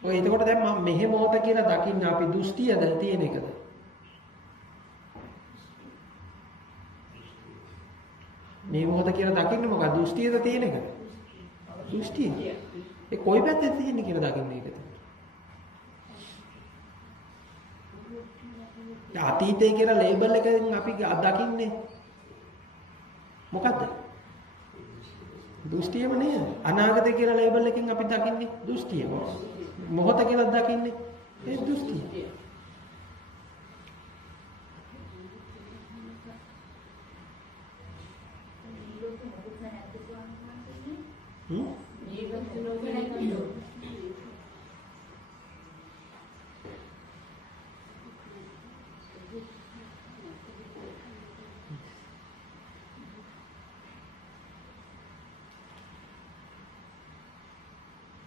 ඔය එතකොට දැන් මම මෙහෙ මොහොත කියලා දකින්න අපි දෘෂ්ටියද තියෙන එකද? මේ මොහොත කියලා දකින්නේ මොකක්ද? දෘෂ්ටියද තියෙන එකද? දෘෂ්ටිය. ඒ කොයි පැත්තේ තියෙන්නේ කියලා දකින්න ඒකද? අතීතය කියලා ලේබල් එකකින් අපි දකින්නේ මොකද්ද? දෘෂ්ටියම නේද? අනාගතය කියලා ලේබල් එකකින් අපි දකින්නේ දෘෂ්ටිය. මොහොත කියලා දකින්නේ ඒ දෘෂ්ටිය.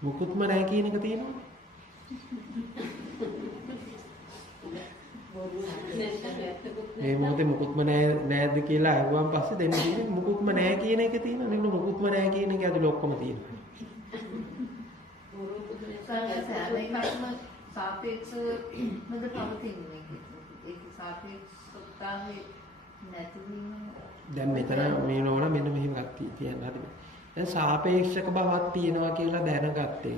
මුකුත්ම නැහැ කියන එක තියෙනවා. මේ මොහොතේ මුකුත්ම නැද්ද කියලා අහුවාන් පස්සේ දෙන්න තියෙන්නේ මුකුත්ම නැහැ කියන එක තියෙනවා. නෙමෙයි මුකුත්ම නැහැ කියන එක ඇතුළේ ඔක්කොම තියෙනවා. සෑම එකක්ම සාපේක්ෂවද පවතින්නේ මේකේ. ඒක සාපේක්ෂතාවයේ නැතිවීම. දැන් මෙතන මේ නෝන මෙන්න මෙහෙම එකක් තියන්න හරිද? දැන් සාපේක්ෂක බවක් තියෙනවා කියලා දැනගත්තේ.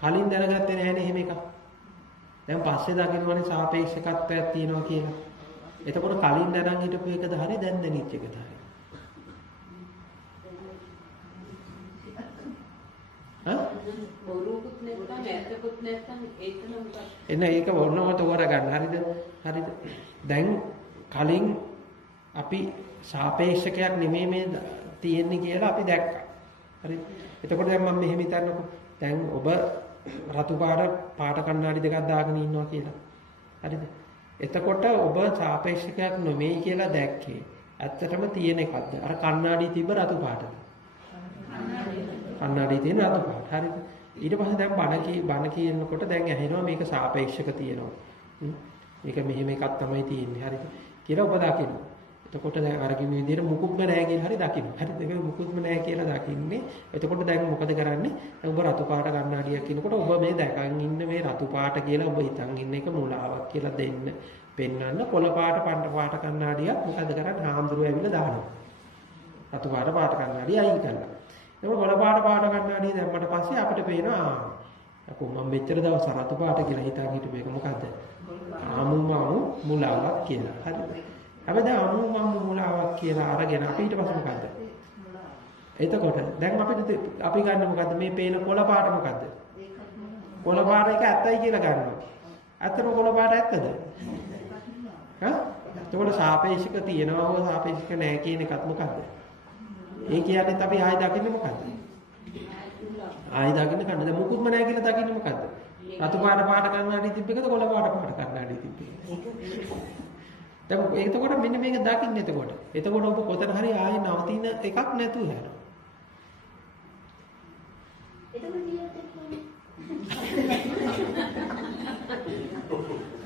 කලින් දැනගත්තේ නැහැනේ එහෙම එකක්. දැන් පස්සේ දකින්නවනේ සාපේක්ෂකත්වයක් තියෙනවා කියලා. එතකොට කලින් දැනන් හිටපු එකද හරි දැන් දැනෙච්ච එකද හරි? බොරුකුත් නැත්නම් ඇත්තකුත් නැත්නම් ඒක නම් එන්න ඒක ඕනම තෝරගන්න හරිද? හරිද? දැන් කලින් අපි සාපේක්ෂකයක් නෙමෙයි මේ තියෙන්නේ කියලා අපි දැක්කා. හරිද? එතකොට දැන් මම මෙහෙම හිතන්නකෝ. දැන් ඔබ රතු පාට කණ්ණාඩි දෙකක් දාගෙන ඉන්නවා කියලා. හරිද? එතකොට ඔබ සාපේක්ෂකයක් නෙමෙයි කියලා දැක්කේ. ඇත්තටම තියෙන එකක්ද? අර කණ්ණාඩි තිබ්බ රතු පාටද? කණ්ණාඩි තියෙන රතු පාට. හරිද? ඊට පස්සේ දැන් බණ කියනකොට දැන් ඇහෙනවා මේක සාපේක්ෂක තියෙනවා. මේක මෙහෙම එකක් තමයි තියෙන්නේ. හරිද? කියලා ඔබ දකිනවා. එතකොට දැන් අර කිව්ව විදිහට මුකුත්ම නැහැ කියලා හරි දකින්න. හරිද? ඒක මුකුත්ම නැහැ කියලා දකින්නේ. එතකොට දැන් මොකද කරන්නේ? ඔබ රතු පාට කණ්ණාඩියක් කියනකොට ඔබ මේ දැකන් ඉන්න මේ රතු පාට කියලා ඔබ හිතන් ඉන්න එක මුලාවක් කියලා දෙන්න. පෙන්වන්න කොළ පාට පාට කණ්ණාඩියක් මොකද කරන්නේ? හාමුදුරුවෝ ඇවිල්ලා දානවා. රතු පාට කණ්ණාඩිය අයින් කරලා. ඒක කොළ පාට කණ්ණාඩිය දැම්මට පස්සේ අපිට පේනවා අකෝ මම මෙච්චර දවස් රතු පාට කියලා හිතාගෙන හිටපු එක මොකද්ද? ආමුමු මුලාවක් කියලා. හරිද? හැබැයි දැන් අමුමු මුලාවක් කියලා අරගෙන අපි ඊට පස්සේ මොකද්ද? එතකොට දැන් අපි ගන්න මොකද්ද? මේ පේන කොළ පාට මොකද්ද? කොළ පාට එක ඇත්තයි කියලා ගන්නවා. ඇත්තම කොළ පාට ඇත්තද? හා? එතකොට සාපේක්ෂක තියෙනවා හෝ සාපේක්ෂක නැහැ කියන එකත් මොකද්ද? ඒ කියන්නේ අපි ආයෙ දකින්නේ මොකද්ද? ආයෙ දකින්න කන්න. දැන් මුකුත්ම නැහැ කියලා දකින්නේ මොකද්ද? රතු පාට කන්නඩි තිබ්බ එකද කොළ පාට කන්නඩි තිබ්බ එකද? දැන් එතකොට මෙන්න මේක දකින්න එතකොට. එතකොට ඔබ කොතන හරි ආයෙ නවතින එකක් නැතුව යනවා. එතකොට ජීවිතේ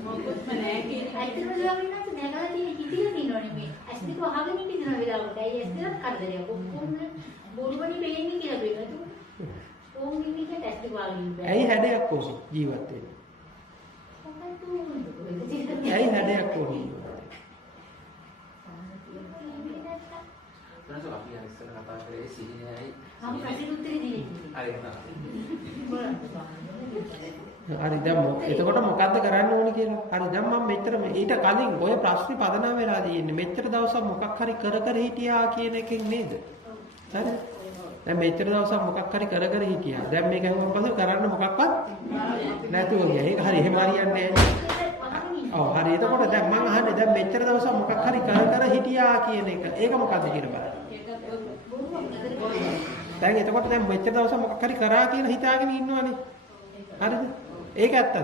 මොකොත්ම නැහැ කියලා ඇත්තටම ස්වාමීන් වහන්සේ දැකලා තියෙන හිතිලා තියෙනවනේ මේ. ඇස් දෙක වහගෙන ඉන්න වෙලාවට ඇයි ඇස් දෙකක් කරදරයක්. ඔක්කොම බොරුවනේ වෙන්නේ කියලා බේරලා. ඕම් ඉන්නේ ඇස් දෙක වහගෙන ඉන්න. ඇයි හැඩයක් ඕනේ ජීවත් වෙන්න? ඇයි හැඩයක් ඕනේ? නැසො අපි අර ඉස්සර කතා කරේ සිහිනයයි මම ප්‍රශ්න උත්තරේ දෙන්නේ. හරි හරි දැන් එතකොට මොකද්ද කරන්න ඕනේ කියලා. හරි දැන් මම මෙච්චර ඊට කලින් ඔය ප්‍රශ්නේ පදනම් වෙලා තියෙන්නේ. මෙච්චර දවසක් මොකක් හරි කර හිටියා කියන එකෙන් නේද? හරි. දැන් මෙච්චර දවසක් මොකක් හරි කර හිටියා. දැන් මේක ඇහුවන් පස්සේ කරන්න මොකක්වත් නැතුව ගියා. ඒක හරි එහෙම හරියන්නේ නැහැ. ඔව් හරි. එතකොට දැන් මම අහන්නේ දැන් මෙච්චර දවසක් මොකක් හරි කර හිටියා කියන එක. ඒක මොකද්ද කියලා බලන්න. දැන් එතකොට දැන් මෙච්චර දවසක් මොකක් හරි කරා කියලා හිතාගෙන ඉන්නවනේ. හරිද? ඒක ඇත්තද?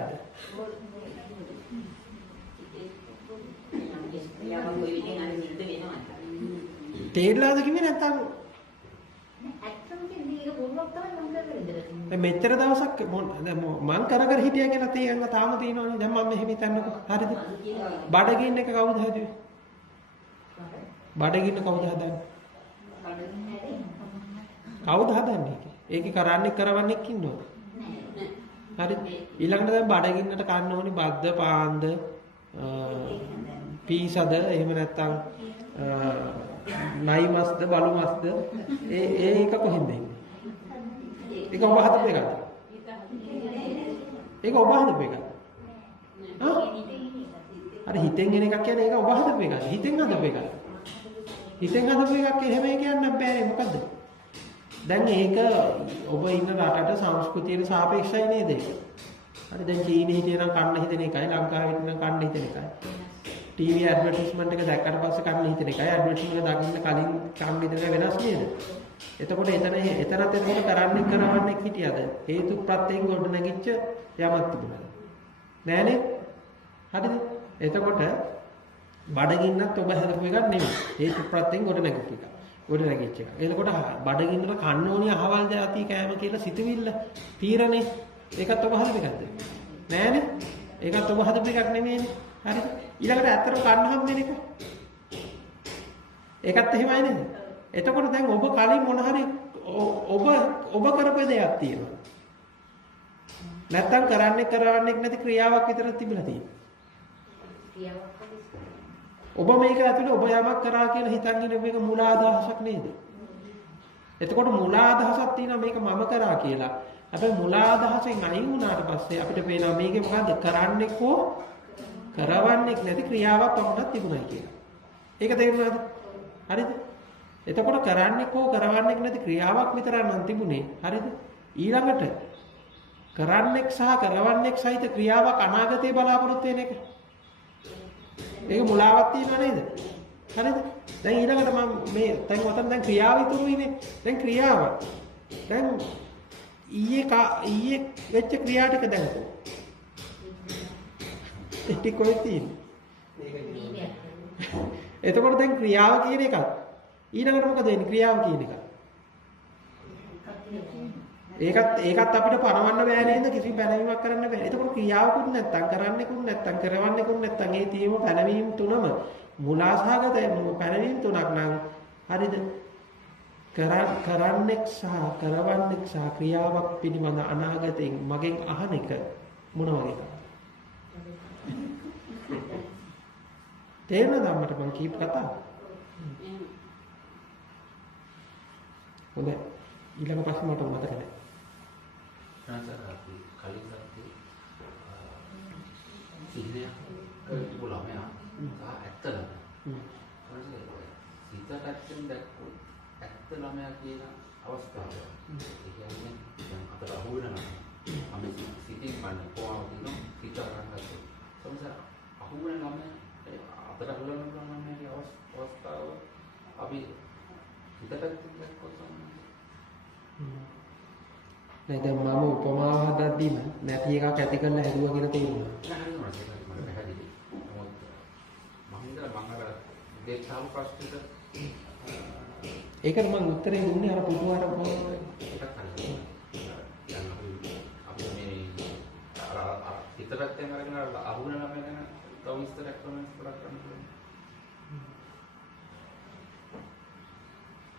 තේරලාද කිව්වේ නැත්තම්? ඇත්තම කියන්නේ මේක බොරුවක් තමයි මම කරන්නේ. දැන් මෙච්චර දවසක් මං කර හිටියා කියලා තේරෙන්න තාම තියෙනවනේ. දැන් මම මෙහෙම හිතන්නකෝ. හරිද? බඩගින්න එක කවුද හදුවේ? බඩගින්න කවුද හදන්නේ? කවුද හදන්නේ? ඒක කරවන්නේ ඉන්නවද? හරි ඊළඟට දැන් බඩගින්නට කන්න ඕනේ බද්ද පාන්ද පීසද එහෙම නැත්නම් නයි මස්ද බලු මස්ද ඒක කොහෙන්ද එන්නේ? ඒක ඔබ හදපු එකද? ඒක ඔබ හදපු එකද? අර හිතෙන් එන එකක් කියන්නේ ඒක ඔබ හදපු එකද? හිතෙන් හදපු එකද? හිතෙන් හදපු එකක් එහෙම කියන්න බෑ මොකද්ද? දැන් ඒක ඔබ ඉන්න රටට සංස්කෘතියට සාපේක්ෂයි නේද ඒක? හරි දැන් චීනෙ හිටියනම් කන්න හිතෙන එකයි ලංකාවේ හිටියනම් කන්න හිතෙන එකයි. ටීවී ඇඩ්වර්ටයිස්මන්ට් එක දැක්කට පස්සේ කන්න හිතෙන එකයි ඇඩ්වර්ටයිස්මන්ට් එක දකින්න කලින් කන්න හිතෙන එක වෙනස් නේද? එතකොට එතනත් කරවන්නේ හිටියද? හේතු ප්‍රත්‍යයෙන් ගොඩ නැගිච්ච යමක් තිබුණාද? නෑනේ. හරිද? එතකොට බඩගින්නත් ඔබ හදපු එකක් නෙමෙයි. හේතු ප්‍රත්‍යයෙන් ගොඩ නැගිච්ච එක. ගොඩ නැගිච්ච එක. එතකොට බඩගින්නට කන්න ඕනිය අහවල් જાති කෑම කියලා සිතුවිල්ල තීරණේ ඒකත් ඔබ හදපු එකක්ද? නෑනේ. ඒකත් ඔබ හදපු එකක් නෙමෙයිනේ. හරිද? ඊළඟට ඇත්තටම කන්න හම් වෙන එක. ඒකත් එහෙමයි නේද? එතකොට දැන් ඔබ කලින් මොන හරි ඔබ කරපු දෙයක් තියෙනවා. නැත්තම් කරන්නේ නැති ක්‍රියාවක් විතරක් තිබිලා තියෙන්නේ. ඔබ මේක ඇතුලේ ඔබ යමක් කරා කියලා හිතන් ඉන්නේ මේක මුලා අදහසක් නේද? එතකොට මුලා අදහසක් තියෙනවා මේක මම කරා කියලා. හැබැයි මුලා අදහසෙන් අයින් වුණාට පස්සේ අපිට පේනවා මේකේ මොකද්ද කරන්නේ හෝ කරවන්නේ නැති ක්‍රියාවක් පමණක් තිබුණයි කියලා. ඒක තේරුණාද? හරිද? එතකොට කරන්නේ හෝ කරවන්නේ නැති ක්‍රියාවක් විතරක් නම් තිබුණේ. හරිද? ඊළඟට කරන්නෙක් සහ කරවන්නෙක් සහිත ක්‍රියාවක් අනාගතේ බලාපොරොත්තු වෙන එක. ඒක මුලාවක් තියනවා නේද? හරිද? දැන් ඊළඟට මම මේ දැන් ක්‍රියාව ඉතුරු වෙන්නේ. දැන් ක්‍රියාව. දැන් ඊයේ වෙච්ච ක්‍රියා ටික දැන් කො. ඒ ටික කොහෙද තියෙන්නේ? එතකොට දැන් ක්‍රියාව කියන එක ඊළඟට මොකද වෙන්නේ? ක්‍රියාව කියන එක. ඒකත් අපිට පණවන්න බෑ නේද? කිසි පැනවීමක් කරන්න බෑ. එතකොට ක්‍රියාවකුත් නැත්තම් කරන්නෙකුත් නැත්තම් කරවන්නෙකුත් නැත්තම් ඒ තියෙම පැනවීම තුනම මුලාසහගත පැනවීම තුනක් නම් හරිද? කරන්නෙක් සහ කරවන්නෙක් සහ ක්‍රියාවක් පිළිබඳ අනාගතයෙන් මගෙන් අහන එක මොන වගේ එකක්ද? තේරෙනවද මට මම කීප කතාව? හොඳයි. ඊළඟ ප්‍රශ්න මට මතක නැහැ. Transaksi kali satu sini pulau ya, actor lah. Kalau saya kita actor dah actor lah ya kita awas kau. Jadi yang apa tahu dah lah. Kami sitting mana kau itu kita orang itu. Sama aku pun nama apa tahu lah nama dia awas kau. Abi kita actor dah kau sama. දැන් මම උපමාවක් හදද්දිම නැති එකක් ඇති කරලා හැදුවා කියලා තේරුණා. ඒකට මම උත්තරේ දුන්නේ අර පුදුමාර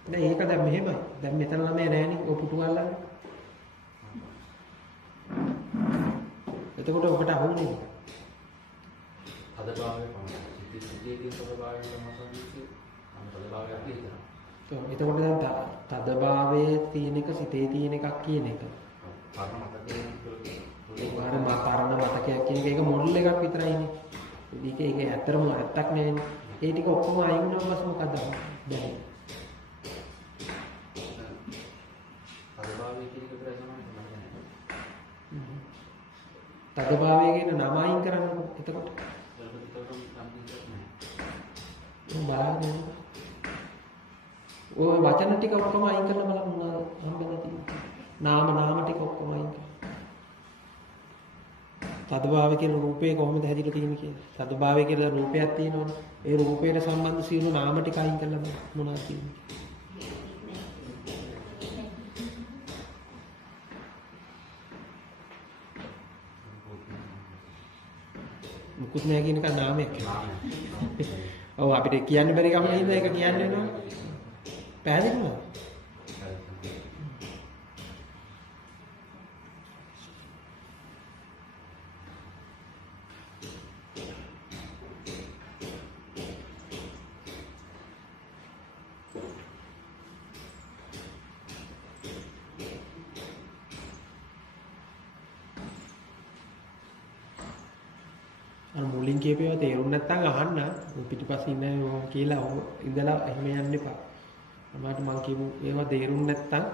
නෑ ඒක දැන් මෙහෙමයි. දැන් මෙතන ළමයා නෑනේ ඔය පුටු අල්ලන්නේ. එතකොට ඔබට අහුන්නේ නේද? අද භාවයේ පමණයි. සිටියේ තද භාවයේ සමසන්විතේ තද භාවයක් කියනවා. එතකොට දැන් තද භාවයේ තියෙන එක සිතේ තියෙන එකක් කියන එක. පරණ මතකයේ පරණ මතකයක් කියන එක ඒක මොඩල් එකක් විතරයිනේ. ඒක ඇත්තටම ඇත්තක් නෙවෙයි. ඒ ටික ඔක්කොම අයින් වුණාම පස්සේ මොකද දැන්? තදභාවය කියන නම අයින් කරන්නකො එතකොට. බලන්න. ඔය වචන ටික ඔක්කොම අයින් කරලා බලන්න මොනවද හම්බෙලා තියෙන්නේ. නාම ටික ඔක්කොම අයින් කරලා. තදභාවය කියන රූපේ කොහොමද හැදිලා තියෙන්නේ කියලා. තදභාවය කියලා රූපයක් තියෙනවනේ. ඒ රූපේට සම්බන්ධ සියලු නාම ටික අයින් කරලා බලන්න මොනවද තියෙන්නේ. මුකුත් නෑ කියන එක නාමයක්. ඔව් අපිට කියන්න බැරි කම නේද ඒක කියන්නේ නෝ. පැහැදිලිද? මුලින් කියපේවා තේරුම් නැත්නම් අහන්න පිටිපස්සේ ඉන්න කියලා ඉඳලා එහෙම යන්න එපා. අමාට මම කියමු ඒවා තේරුම් නැත්නම්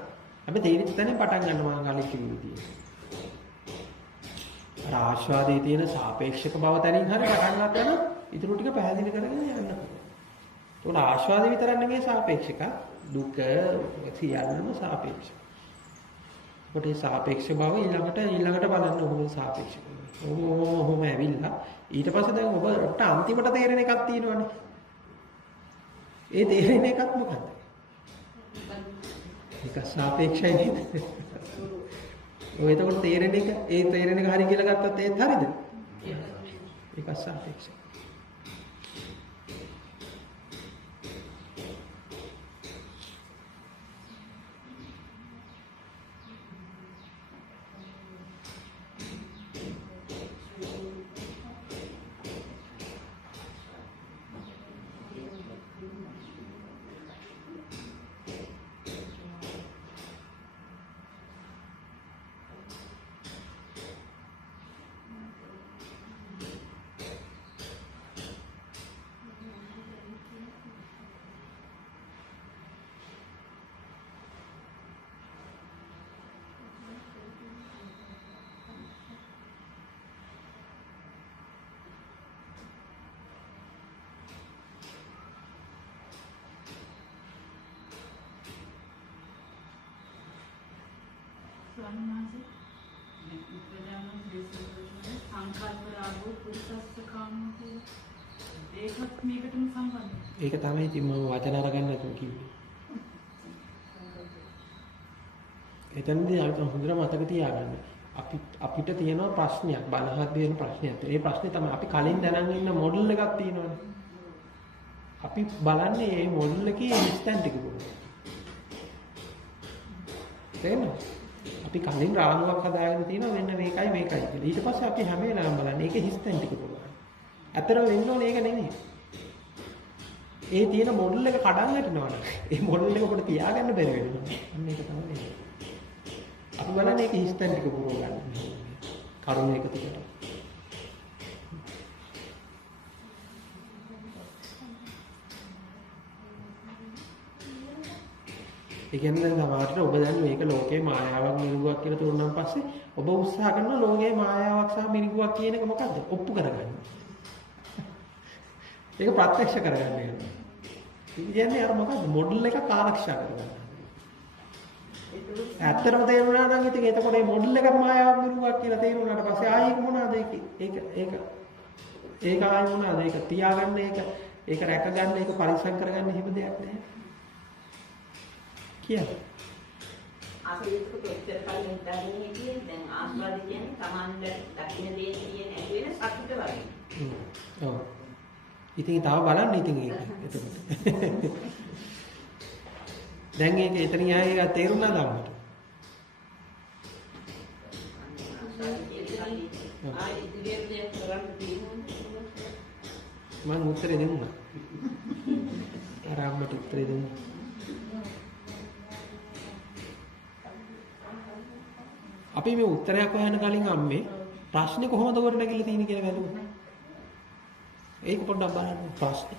අපි තේරිච්ච තැනින් පටන් ගන්නවා මම කලින් කිව්ව විදියට. අර ආස්වාදයේ තියෙන සාපේක්ෂක බව තැනින් හරි පටන් ගන්න ඉතුරු ටික පැහැදිලි කරගෙන යන්න. ඒකට ආස්වාදේ විතරක් නෙමෙයි සාපේක්ෂක දුක සියල්ලම සාපේක්ෂක. ඒකට මේ සාපේක්ෂ බව ඊළඟට බලන්න ඕනේ සාපේක්ෂක. ඔහොම ඇවිල්ලා ඊට පස්සේ දැන් ඔබට අන්තිමට තේරෙන එකක් තියෙනවනේ. ඒ තේරෙන එකත් මොකද්ද? ඒක සාපේක්ෂයි නේද? ඔය එතකොට තේරෙන එක හරි කියලා ගත්තත් ඒත් හරිද? ඒක සාපේක්ෂයි. ස්වාමීන් වහන්සේ බුදුරජාණන් දේශනා සංකල්ප රාගෝ පුරුෂස්ස කාමෝ කියලා. ඒකත් මේකටම සම්බන්ධයි. ඒක තමයි ඉතින් මම වචන අරගන්න නැතුව කිව්වේ. එතනදී අර හොඳට මතක තියාගන්න. අපිට තියෙනවා ප්‍රශ්නයක් බලහත් වෙන ප්‍රශ්නයක්. ඒ ප්‍රශ්නේ තමයි අපි කලින් දැනන් ඉන්න මොඩල් එකක් තියෙනවනේ. අපි බලන්නේ මේ මොඩල් එකේ ඉන්ස්ටන්ට් එක කොහොමද? තේරෙනවද? අපි කලින් රාමුවක් හදාගෙන තියෙනවා මෙන්න මේකයි කියලා. ඊට පස්සේ අපි හැම වෙලාවෙම බලන්නේ ඒකේ ඉන්ස්ටන්ට් එක කොහොමද? අතරම වෙන්න ඕනේ ඒක නෙමෙයි. ඒ තියෙන මොඩල් එක කඩන් වැටෙනවනේ. ඒ මොඩල් එක උඩ තියාගන්න බැරි වෙනවා. අන්න ඒක තමයි. අපි බලන්නේ ඒක ඉන්ස්ටන්ට් එක පුරව ගන්න. කරුණ එකතු කරලා. ඒ කියන්නේ සමහරට ඔබ දැන් මේක ලෝකේ මායාවක් මිරිඟුවක් කියලා තෝරනන් පස්සේ ඔබ උත්සාහ කරනවා ලෝකේ මායාවක් සහ මිරිඟුවක් කියන එක මොකද්ද? ඔප්පු කරගන්න. ඒක ප්‍රත්‍යක්ෂ කරගන්න වෙනවා. ඒ කියන්නේ අර මොකද්ද? මොඩල් එක ආරක්ෂා කරගන්න. ඇත්තටම තේරුණා නම් ඉතින් එතකොට මේ මොඩල් එක මායාවක් මිරිඟුවක් කියලා තේරුණාට පස්සේ ආයේ ඒක මොනවාද ඒක ආයේ මොනවාද? ඒක තියාගන්න ඒක රැකගන්න ඒක පරිස්සම් කරගන්න හිම දෙයක් නෑ. අපි ඒක කොච්චර කලින් දැනගෙන හිටියේ දැන් ආස්වාද කියන්නේ Tamanda දකින්න දේ කියන ඇති වෙන සතුට වගේ. ඔව්. ඉතින් තව බලන්න ඉතින් ඒක එතකොට. දැන් ඒක එතනින් ආයේ තේරුණාද අපිට? ආයි ඉදිරියට කරන්න තියෙනවා. මම උත්තරේ දෙන්නා. ආරම්භට උත්තරේ දෙන්නා. අපි මේ උත්තරයක් හොයන්න කලින් අම්මේ ප්‍රශ්නේ කොහොමද ගොඩනැගිලා තියෙන්නේ කියලා බලමු. ඒක පොඩ්ඩක් බලන්න ප්‍රශ්නේ.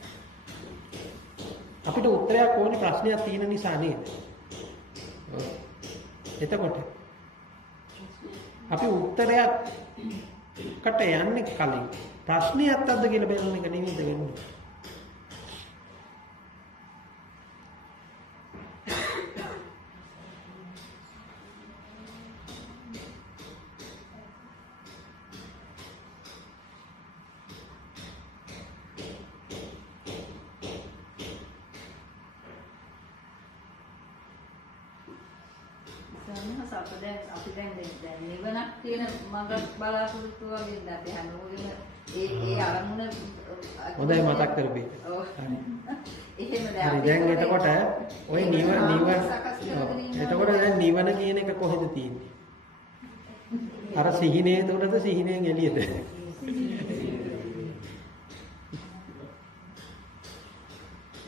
අපිට උත්තරයක් ඕනේ ප්‍රශ්නයක් තියෙන නිසා නේද? එතකොට අපි උත්තරයකට යන්නේ කලින් ප්‍රශ්නේ ඇත්තක්ද කියලා බලන එක නෙමෙයිද වෙන්නේ. අපි දැන් නිවනක් තියෙන මඟක් බලාපොරොත්තු වගේ අපි හැමෝගෙම ඒ අරමුණ හොඳයි මතක් කරපේ. ඔව්. එහෙම දැන් එතකොට ඔය නිවන එතකොට දැන් නිවන කියන එක කොහෙද තියෙන්නේ? අර සිහිනේ තුනද සිහිනෙන් එළියද?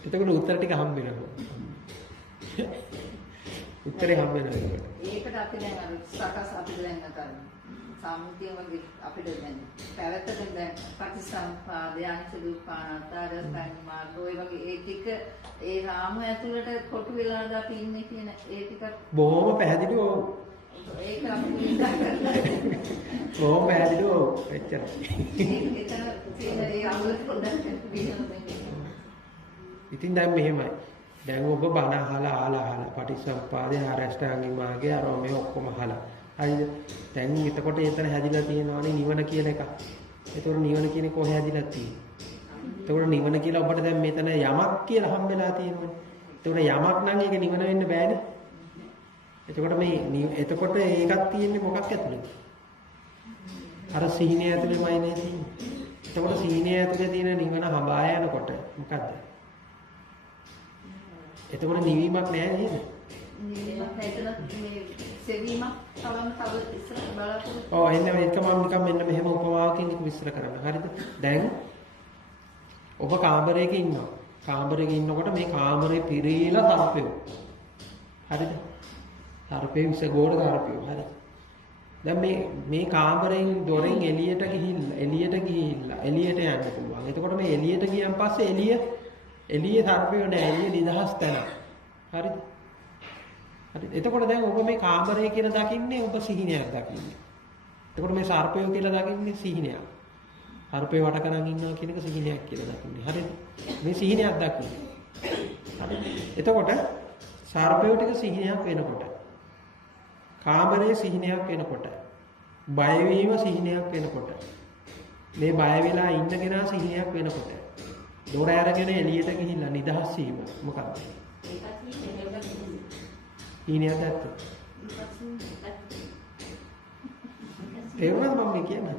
එතකොට උත්තර ටික හම්බ වෙනවා. උත්තරේ හම්බ වෙනවා. ඒකට අපි දැන් අර සකස් අපිට දැන් අතන සම්මුතිය වගේ අපිට දැන් පැවැත්තට දැන් පටිසම්පාදය අනිසදුපානාතර සංමාර්ග ඔය වගේ ඒ ටික ඒ රාම ඇතුළට කොටු වෙලාද අපි ඉන්නේ කියන ඒ ටික බොහොම පැහැදිලිව ඔව්. ඒක අපි හිතා කරලා බොහොම පැහැදිලිව ඔව්. එච්චරයි. එතන තියෙන ඒ අමුල පොඩ්ඩක් විහිදුවෙන්න. ඉතින් දැන් මෙහෙමයි. දැන් ඔබ බණ අහලා පටිච්චසමුප්පාදය ආරෂ්ඨාංගික මාර්ගය අර මේ ඔක්කොම අහලා. හරිද? දැන් එතකොට එතන හැදිලා තියෙනවානේ නිවන කියන එක. ඒතකොට නිවන කියන කොහේ හැදිලා තියෙන්නේ? ඒතකොට නිවන කියලා ඔබට දැන් මෙතන යමක් කියලා හම්බෙලා තියෙනවනේ. ඒතකොට යමක් නම් ඒක නිවන වෙන්න බෑනේ. එතකොට එතකොට ඒකක් තියෙන්නේ මොකක් ඇතුළේද? අර සිහිනය ඇතුළේමයි නේ තියෙන්නේ. එතකොට සිහිනය ඇතුළේ තියෙන නිවන හඹා යනකොට මොකද්ද? එතකොට නිවීමක් නෑ නේද? නිවීමක් නැතන මේ සෙවීමක් තව ඉස්සර බලාපොරොත්තු. ඔව් එන්න මේක මම නිකන් මෙන්න මෙහෙම උපමාවකින් විස්තර කරන්න. හරිද? දැන් ඔබ කාමරයක ඉන්නවා. කාමරයක ඉන්නකොට මේ කාමරේ පිරීලා තරපෙව්. හරිද? තරපේ විසගෝඩ තරපෙව්. හරි. දැන් මේ කාමරෙන් දොරෙන් එළියට ගිහිල්ලා එළියට යන්න පුළුවන්. එතකොට මේ එළියට ගියන් පස්සේ එළියේ තරපේ නෑ එළිය නිදහස් තැන. හරිද? හරි. එතකොට දැන් ඔබ මේ කාමරය කියලා දකින්නේ ඔබ සිහිනයක් දකින්නේ. එතකොට මේ සර්පය කියලා දකින්නේ සිහිනයක්. සර්පය වට කරන් ඉන්නවා කියන එක සිහිනයක් කියලා දකින්නේ. හරිද? මේ සිහිනයක් දකින්නේ. හරි. එතකොට සර්පය ටික සිහිනයක් වෙනකොට කාමරයේ සිහිනයක් වෙනකොට බය වීම සිහිනයක් වෙනකොට මේ බය වෙලා ඉන්න කෙනා සිහිනයක් වෙනකොට දොර ඇරගෙන එළියට ගිහිල්ලා නිදහස් වීම මොකක්ද? හීනයක් ඇත්ත. තේරුණාද මම කියන්නේ?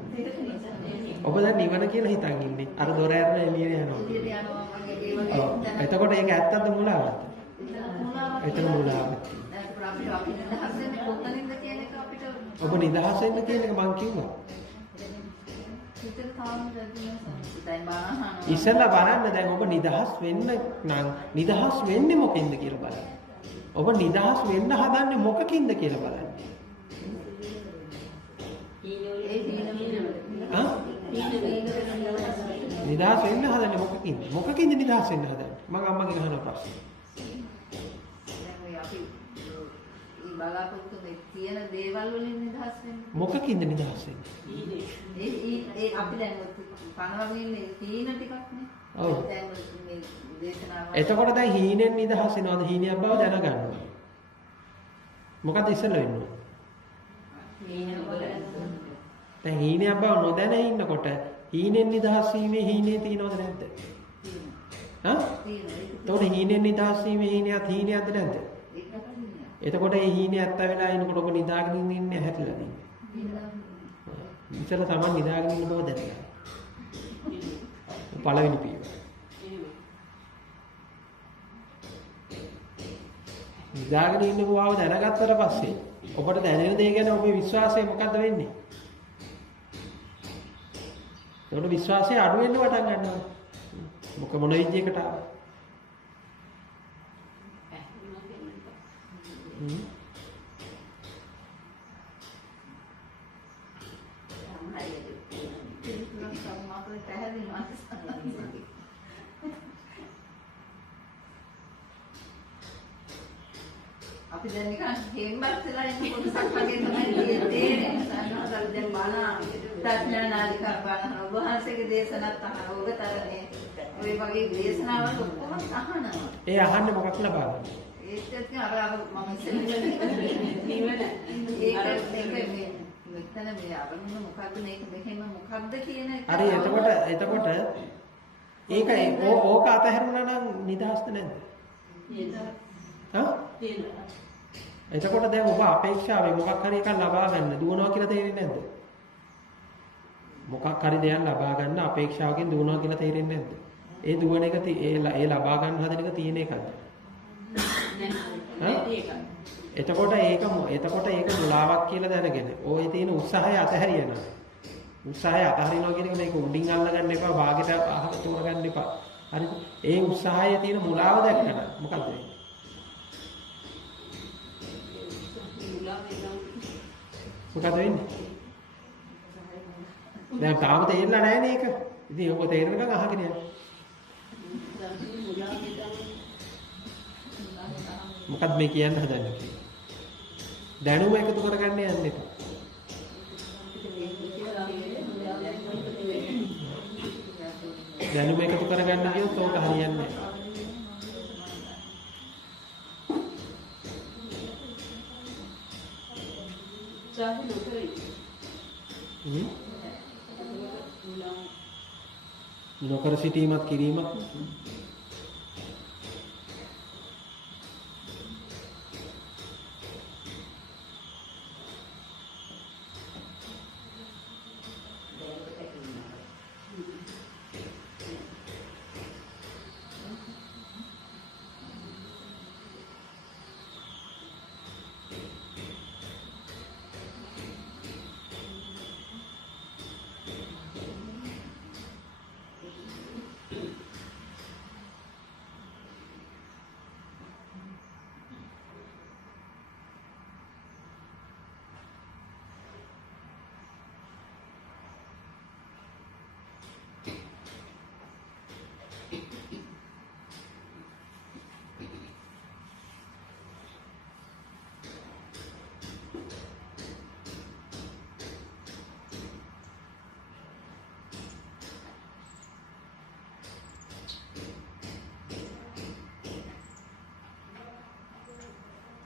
ඔබ දැන් නිවන කියලා හිතන් ඉන්නේ. අර දොර ඇරලා එළියට යනවා. ඔව්. එතකොට ඒක ඇත්තද මුලාවද? එතන මුලාවක්. ඔබ නිදහස් වෙන්න කියන එක මං කිව්වා. ඉස්සෙල්ලා බලන්න දැන් ඔබ නිදහස් වෙන්න නම් නිදහස් වෙන්නේ මොකෙන්ද කියලා බලන්න. ඔබ නිදහස් වෙන්න හදන්නේ මොකකින්ද කියලා බලන්න. නිදහස් වෙන්න හදන්නේ මොකකින්ද? මොකකින්ද නිදහස් වෙන්න හදන්නේ? මම අම්මගෙන් අහන ප්‍රශ්නේ. බලාපොරොත්තු වෙ තියෙන දේවල් වලින් නිදහස් වෙන්න. මොකකින්ද නිදහස් වෙන්නේ? ඒ අපි දැන් පනවගෙන මේ හීන ටිකක් නේ. ඔව්. දැන් මේ දේශනාව. එතකොට දැන් හීනෙන් නිදහස් වෙනවද? හීනයක් බව දැනගන්නවා. මොකද ඉස්සෙල්ලා වෙන්නේ? දැන් හීනයක් බව නොදැන ඉන්නකොට හීනෙන් නිදහස් වීමේ හීනේ තියෙනවද නැද්ද? හා? එතකොට හීනෙන් නිදහස් වීමේ හීනයක්ද නැද්ද? එතකොට ඒ හීනේ ඇත්ත වෙලා ඉන්නකොට ඔබ නිදාගෙන ඉන්නේ හැටිලාද ඉන්නේ? ඉතල තමයි නිදාගෙන ඉන්න බව දැනගන්න. පළවෙනි පියවර. නිදාගෙන ඉන්න බව දැනගත්තට පස්සේ ඔබට දැනෙන දේ ගැන ඔබේ විශ්වාසය මොකද්ද වෙන්නේ? ඒකට විශ්වාසය අඩු වෙන්න පටන් ගන්නවා. මොන විදියකට ආව? අපි දැන් නිකන් හේම්බත් වෙලා ඉන්න කොටසක් වගේ තමයි තේරෙන්නේ. සාමාන්‍යයෙන් දැන් බණ ප්‍රඥානාලිකා බණ ඔබ වහන්සේගේ දේශනාත් අහන ඕකතරනේ. ඔය වගේ දේශනාවල් ඔක්කොම අහනවා. ඒ අහන්නේ මොකක් ලබා ගන්න? ඒකත් අර මම ඉස්සෙල්ලා ඒක මෙතන මේ අරමුණ මොකද්ද මේක මෙහෙම මොකද්ද කියන එක. හරි එතකොට ඒක ඕක අතහැරුණා නම් නිදහස්ද නැද්ද? හා? එතකොට දැන් ඔබ අපේක්ෂාවේ මොකක් හරි එකක් ලබා ගන්න දුවනවා කියලා තේරෙන්නේ නැද්ද? මොකක් හරි දෙයක් ලබා ගන්න අපේක්ෂාවකින් දුවනවා කියලා තේරෙන්නේ නැද්ද? ඒ දුවන එක ඒ ලබා ගන්න හදන එක තියෙන එකද? එතකොට ඒක මුලාවක් කියලා දැනගෙන ඔය තියෙන උත්සාහය අතහැරියනවා. උත්සාහය අතහරිනවා කියන එක මේක උඩින් අල්ලගන්න එපා, භාගෙට අහක තෝරගන්න එපා. හරිද? ඒ උත්සාහයේ තියෙන මුලාව දැක්කම මොකද්ද වෙන්නේ? මොකද වෙන්නේ? දැන් තාම තේරෙලා නැහැ නේ ඒක. ඉතින් ඔබ තේරෙනකන් අහගෙන යන්න. මොකක්ද මේ කියන්න හදන්නේ? දැනුම එකතු කරගන්න යන්න එපා. දැනුම එකතු කරගන්න කියොත් ඕක හරියන්නේ නැහැ. නොකර සිටීමත් කිරීමත්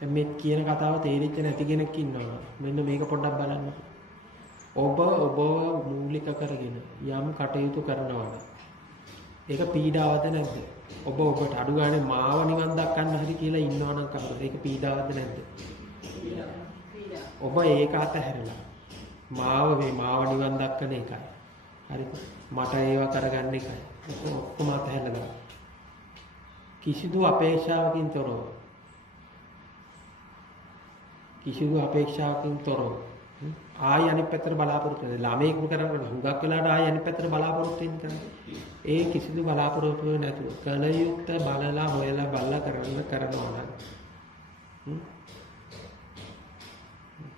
මේ කියන කතාව තේරිච්ච නැති කෙනෙක් ඉන්නවා. මෙන්න මේක පොඩ්ඩක් බලන්න. ඔබ මූලික කරගෙන යම් කටයුතු කරනවා. ඒක පීඩාවද නැද්ද? ඔබට අඩු ගානේ මාව නිවන් දක්වන්න හරි කියලා ඉන්නවනම් කවුරුද? ඒක පීඩාවද නැද්ද? ඔබ ඒක අතහැරලා මාව නිවන් දක්වන එකයි. හරිද? මට ඒවා කරගන්න එකයි. ඔක්කොම අතහැරලා කිසිදු අපේක්ෂාවකින් තොරව ආයි අනිත් පැත්තට බලාපොරොත්තු වෙන ළමයෙක් කරන්නේ හුඟක් වෙලාට ආයි අනිත් පැත්තට බලාපොරොත්තු වෙන්නේ. ඒ කිසිදු බලාපොරොත්තු නැතුව කල යුත්තේ බලලා හොයලා කරනවා නම්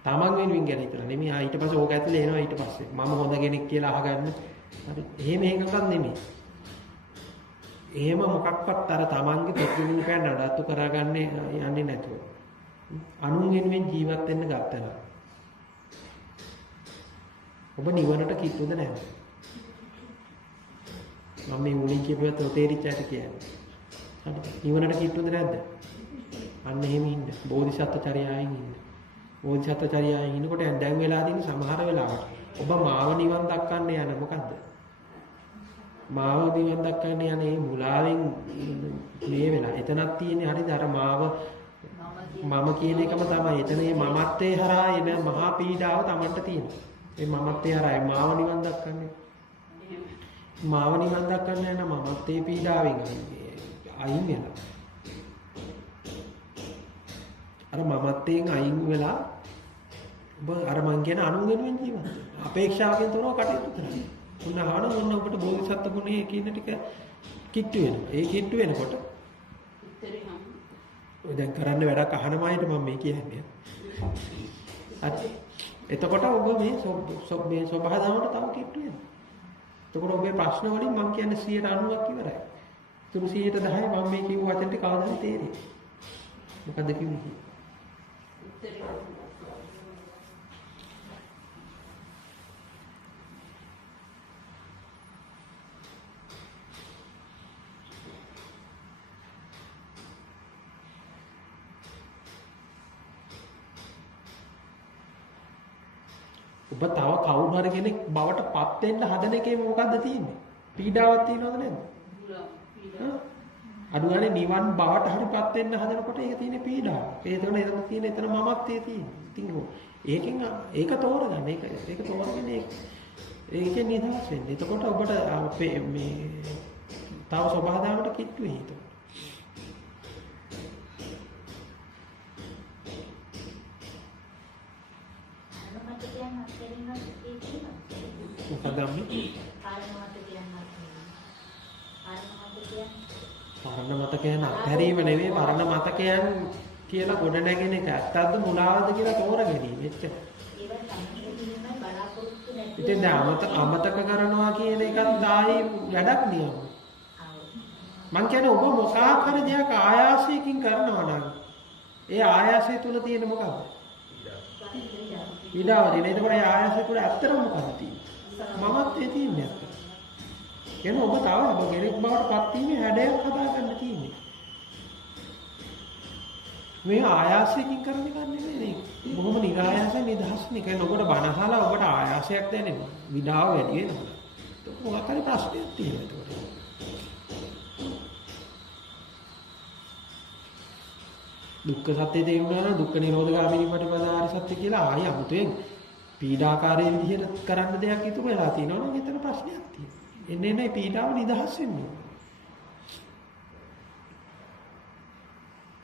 තමන් වෙනුවෙන් ගැන හිතලා නෙමෙයි ඊට පස්සේ ඕක ඇතුලේ එනවා ඊට පස්සේ මම හොඳ කෙනෙක් කියලා අහගන්න. හරි. එහෙම එකක්වත් නෙමෙයි. එහෙම මොකක්වත් අර තමන්ගේ ප්‍රතිරූපයන් නඩත්තු කරගන්න යන්නේ නැතුව අනුන් වෙනුවෙන් ජීවත් වෙන්න ගත්තා. ඔබ නිවනට කිට්ටුද නැද්ද? මම මේ මුලින් කියපුවත් තේරිච්ච ඇති කියන්නේ. හරි. නිවනට කිට්ටුද නැද්ද? අන්න එහෙම ඉන්න. බෝධිසත්ව චර්යාවෙන් ඉන්න. බෝධිසත්ව චර්යාවෙන් ඉන්නකොට දැන් වෙලා තියෙන සමහර වෙලාවට ඔබ මාව නිවන් දක්වන්න යන මොකද්ද? මාව නිවන් දක්වන්න යන මේ මුලාවෙන් මේ වෙලා. එතනක් තියෙන්නේ හරිද? අර මාව මම කියන එකම තමයි. එතන මේ මමත්වයේ හරහා එන මහා පීඩාව Tamanට තියෙනවා. ඒ මමත්වයේ හරහා මාව නිවන් දක්වන්නේ. මාව නිවන් දක්වන්න යන මමත්වයේ පීඩාවෙන් අයින් වෙලා. අර මමත්වයෙන් අයින් වෙලා ඔබ අර මං කියන අනුන් වෙනුවෙන් ජීවත් වෙනවා. අපේක්ෂාවකින් තොරව කටයුතු කරනවා. ඔන්න අහන ඔන්න ඔබට බෝධිසත්ව ගුණයේ කියන ටික කිට්ටු වෙනවා. ඒ කිට්ටු වෙනකොට ඔය දැන් කරන්න වැඩක් අහනමයිට මම මේ කියන්නේ. හරි. එතකොට ඔබ මේ ස්වභාවයට තව කිට්ටු වෙනවා. එතකොට ඔබේ ප්‍රශ්න වලින් මම කියන්නේ 90ක් ඉවරයි. තුරු 10% මම මේ කියපු වචන ටික කවදාද තේරෙන්නේ? මොකද්ද කිව්වේ? ඔබ තව කවුරු හරි කෙනෙක් බවට පත් වෙන්න හදන එකේ මොකද්ද තියෙන්නේ? පීඩාවක් තියෙනවද නැද්ද? අඩුවනේ නිවන් බවට හරිපත් වෙන්න හදනකොට ඒක තියෙන පීඩාව. ඒකන එතන තියෙන එතන මමත්වයේ තියෙන. ඉතින් ඒකෙන් ඒක තෝරගන්න. ඒක තෝරගෙන ඒකෙන් නිදහස් වෙන්න. එතකොට ඔබට මේ තව ස්වභාවයකට කිට්ටු වෙයි. පරණ මතකයන් අත්හැරීම නෙවෙයි පරණ මතකයන් කියලා ගොඩ නැගෙන එක ඇත්තක්ද මුලාවද කියලා තෝරගැනීම එච්චර. ඉතින් දැන් අමතක කරනවා කියන එකත් ආයි වැඩක් නියම. මං කියන්නේ ඔබ මොකක් හරි දෙයක් ආයාසයෙන් කරනවා නම් ඒ ආයාසය තුල තියෙන මොකක්ද? පීඩාව දින. ඒකෝර ඒ ආයාසය තුල ඇත්තටම මොකක්ද තියෙන්නේ? මමත් ඒ තියෙන්නේ ඇත්ත. කියන්නේ ඔබ තව ඔබ කෙනෙක් බවට පත් වීමේ හැඩයක් හදාගන්න තියෙන්නේ. මේ ආයාසයෙන් කරන එක නෙමෙයි. බොහොම නිරායාසයෙන් නිදහස්නේ. කියන්නේ ඔබට බණ අහලා ඔබට ආයාසයක් දැනෙනවා. විඩාව වැඩි වෙනවා. ඒක මොකක් හරි ප්‍රශ්නයක් තියෙනවා ඒකට. දුක්ඛ සත්‍ය තේරුණා නම් දුක්ඛ නිරෝධ ගාමිනී ප්‍රතිපදාාරි සත්‍ය කියලා ආයි අමුතෙන් පීඩාකාරී විදිහට කරන්න දෙයක් ඉතුරු වෙලා තියෙනවා නම් එතන ප්‍රශ්නයක් තියෙනවා. එන්නේ පීඩාව නිදහස් වෙන්නේ.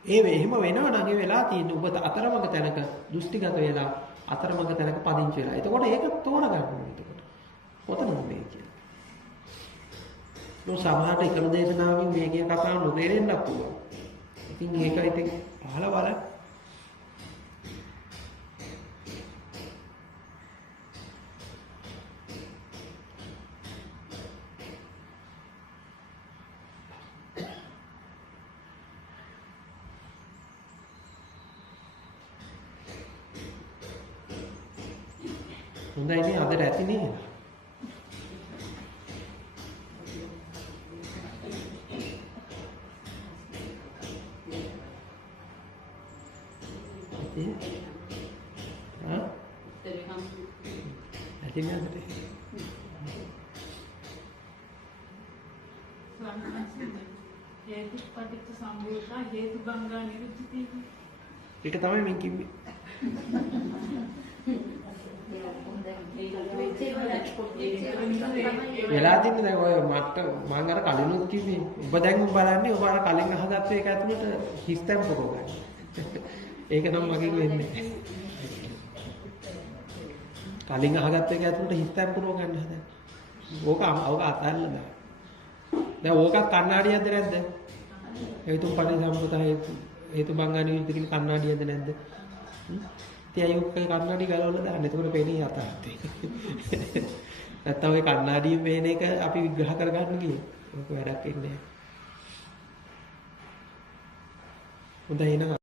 එහෙම වෙනවා නම් ඒ වෙලා තියෙන ඔබ අතරමඟ තැනක දෘෂ්ටිගත වෙලා අතරමඟ තැනක පදිංචි වෙලා. එතකොට ඒක තෝරගන්න ඕනේ. එතකොට කොතනද මේ කියන්නේ? නෝ සමහරට එකම දේශනාවෙන් මේ කියන කතාව නොතේරෙන්නත් පුළුවන්. ඉතින් ඒක ඉතින් අහලා බලන්න. හොඳයි නේ අදට ඇති නේ. හා? ඇති නේද? හේතු පටිච්ච සම්භූතා හේතු බංගා නිරුද්ධති. ඒක තමයි මම කිව්වේ. වෙලා තින්නේ දැන් ඔය මට මම අර කලිනුත් කිව්වේ ඔබ දැන් බලන්නේ ඔබ අර කලින් අහගත්ත එක ඇතුළට හිස්තැන් පොකෝ ගන්න. ඒක නම් මගෙන් වෙන්නේ. කලින් අහගත්ත එක ඇතුළට හිස්තැන් පුරව ගන්න හදන්නේ. ඕක අතල්ලා දාන්න. දැන් ඕකක් කණ්ණාඩියක්ද නැද්ද? හේතු පරිසම්පත හේතු බංගානි විදිහට කියන කණ්ණාඩියක්ද නැද්ද? ඉතින් අයෝක කණ්ණාඩි ගලවලා දාන්න. එතකොට පේන්නේ යථාර්ථය. නැත්තම් ඔය කණ්ණාඩියෙන් පේන එක අපි විග්‍රහ කරගන්න ගියේ. ඒක වැඩක් ඉන්නේ නැහැ. හොඳයි එහෙනම්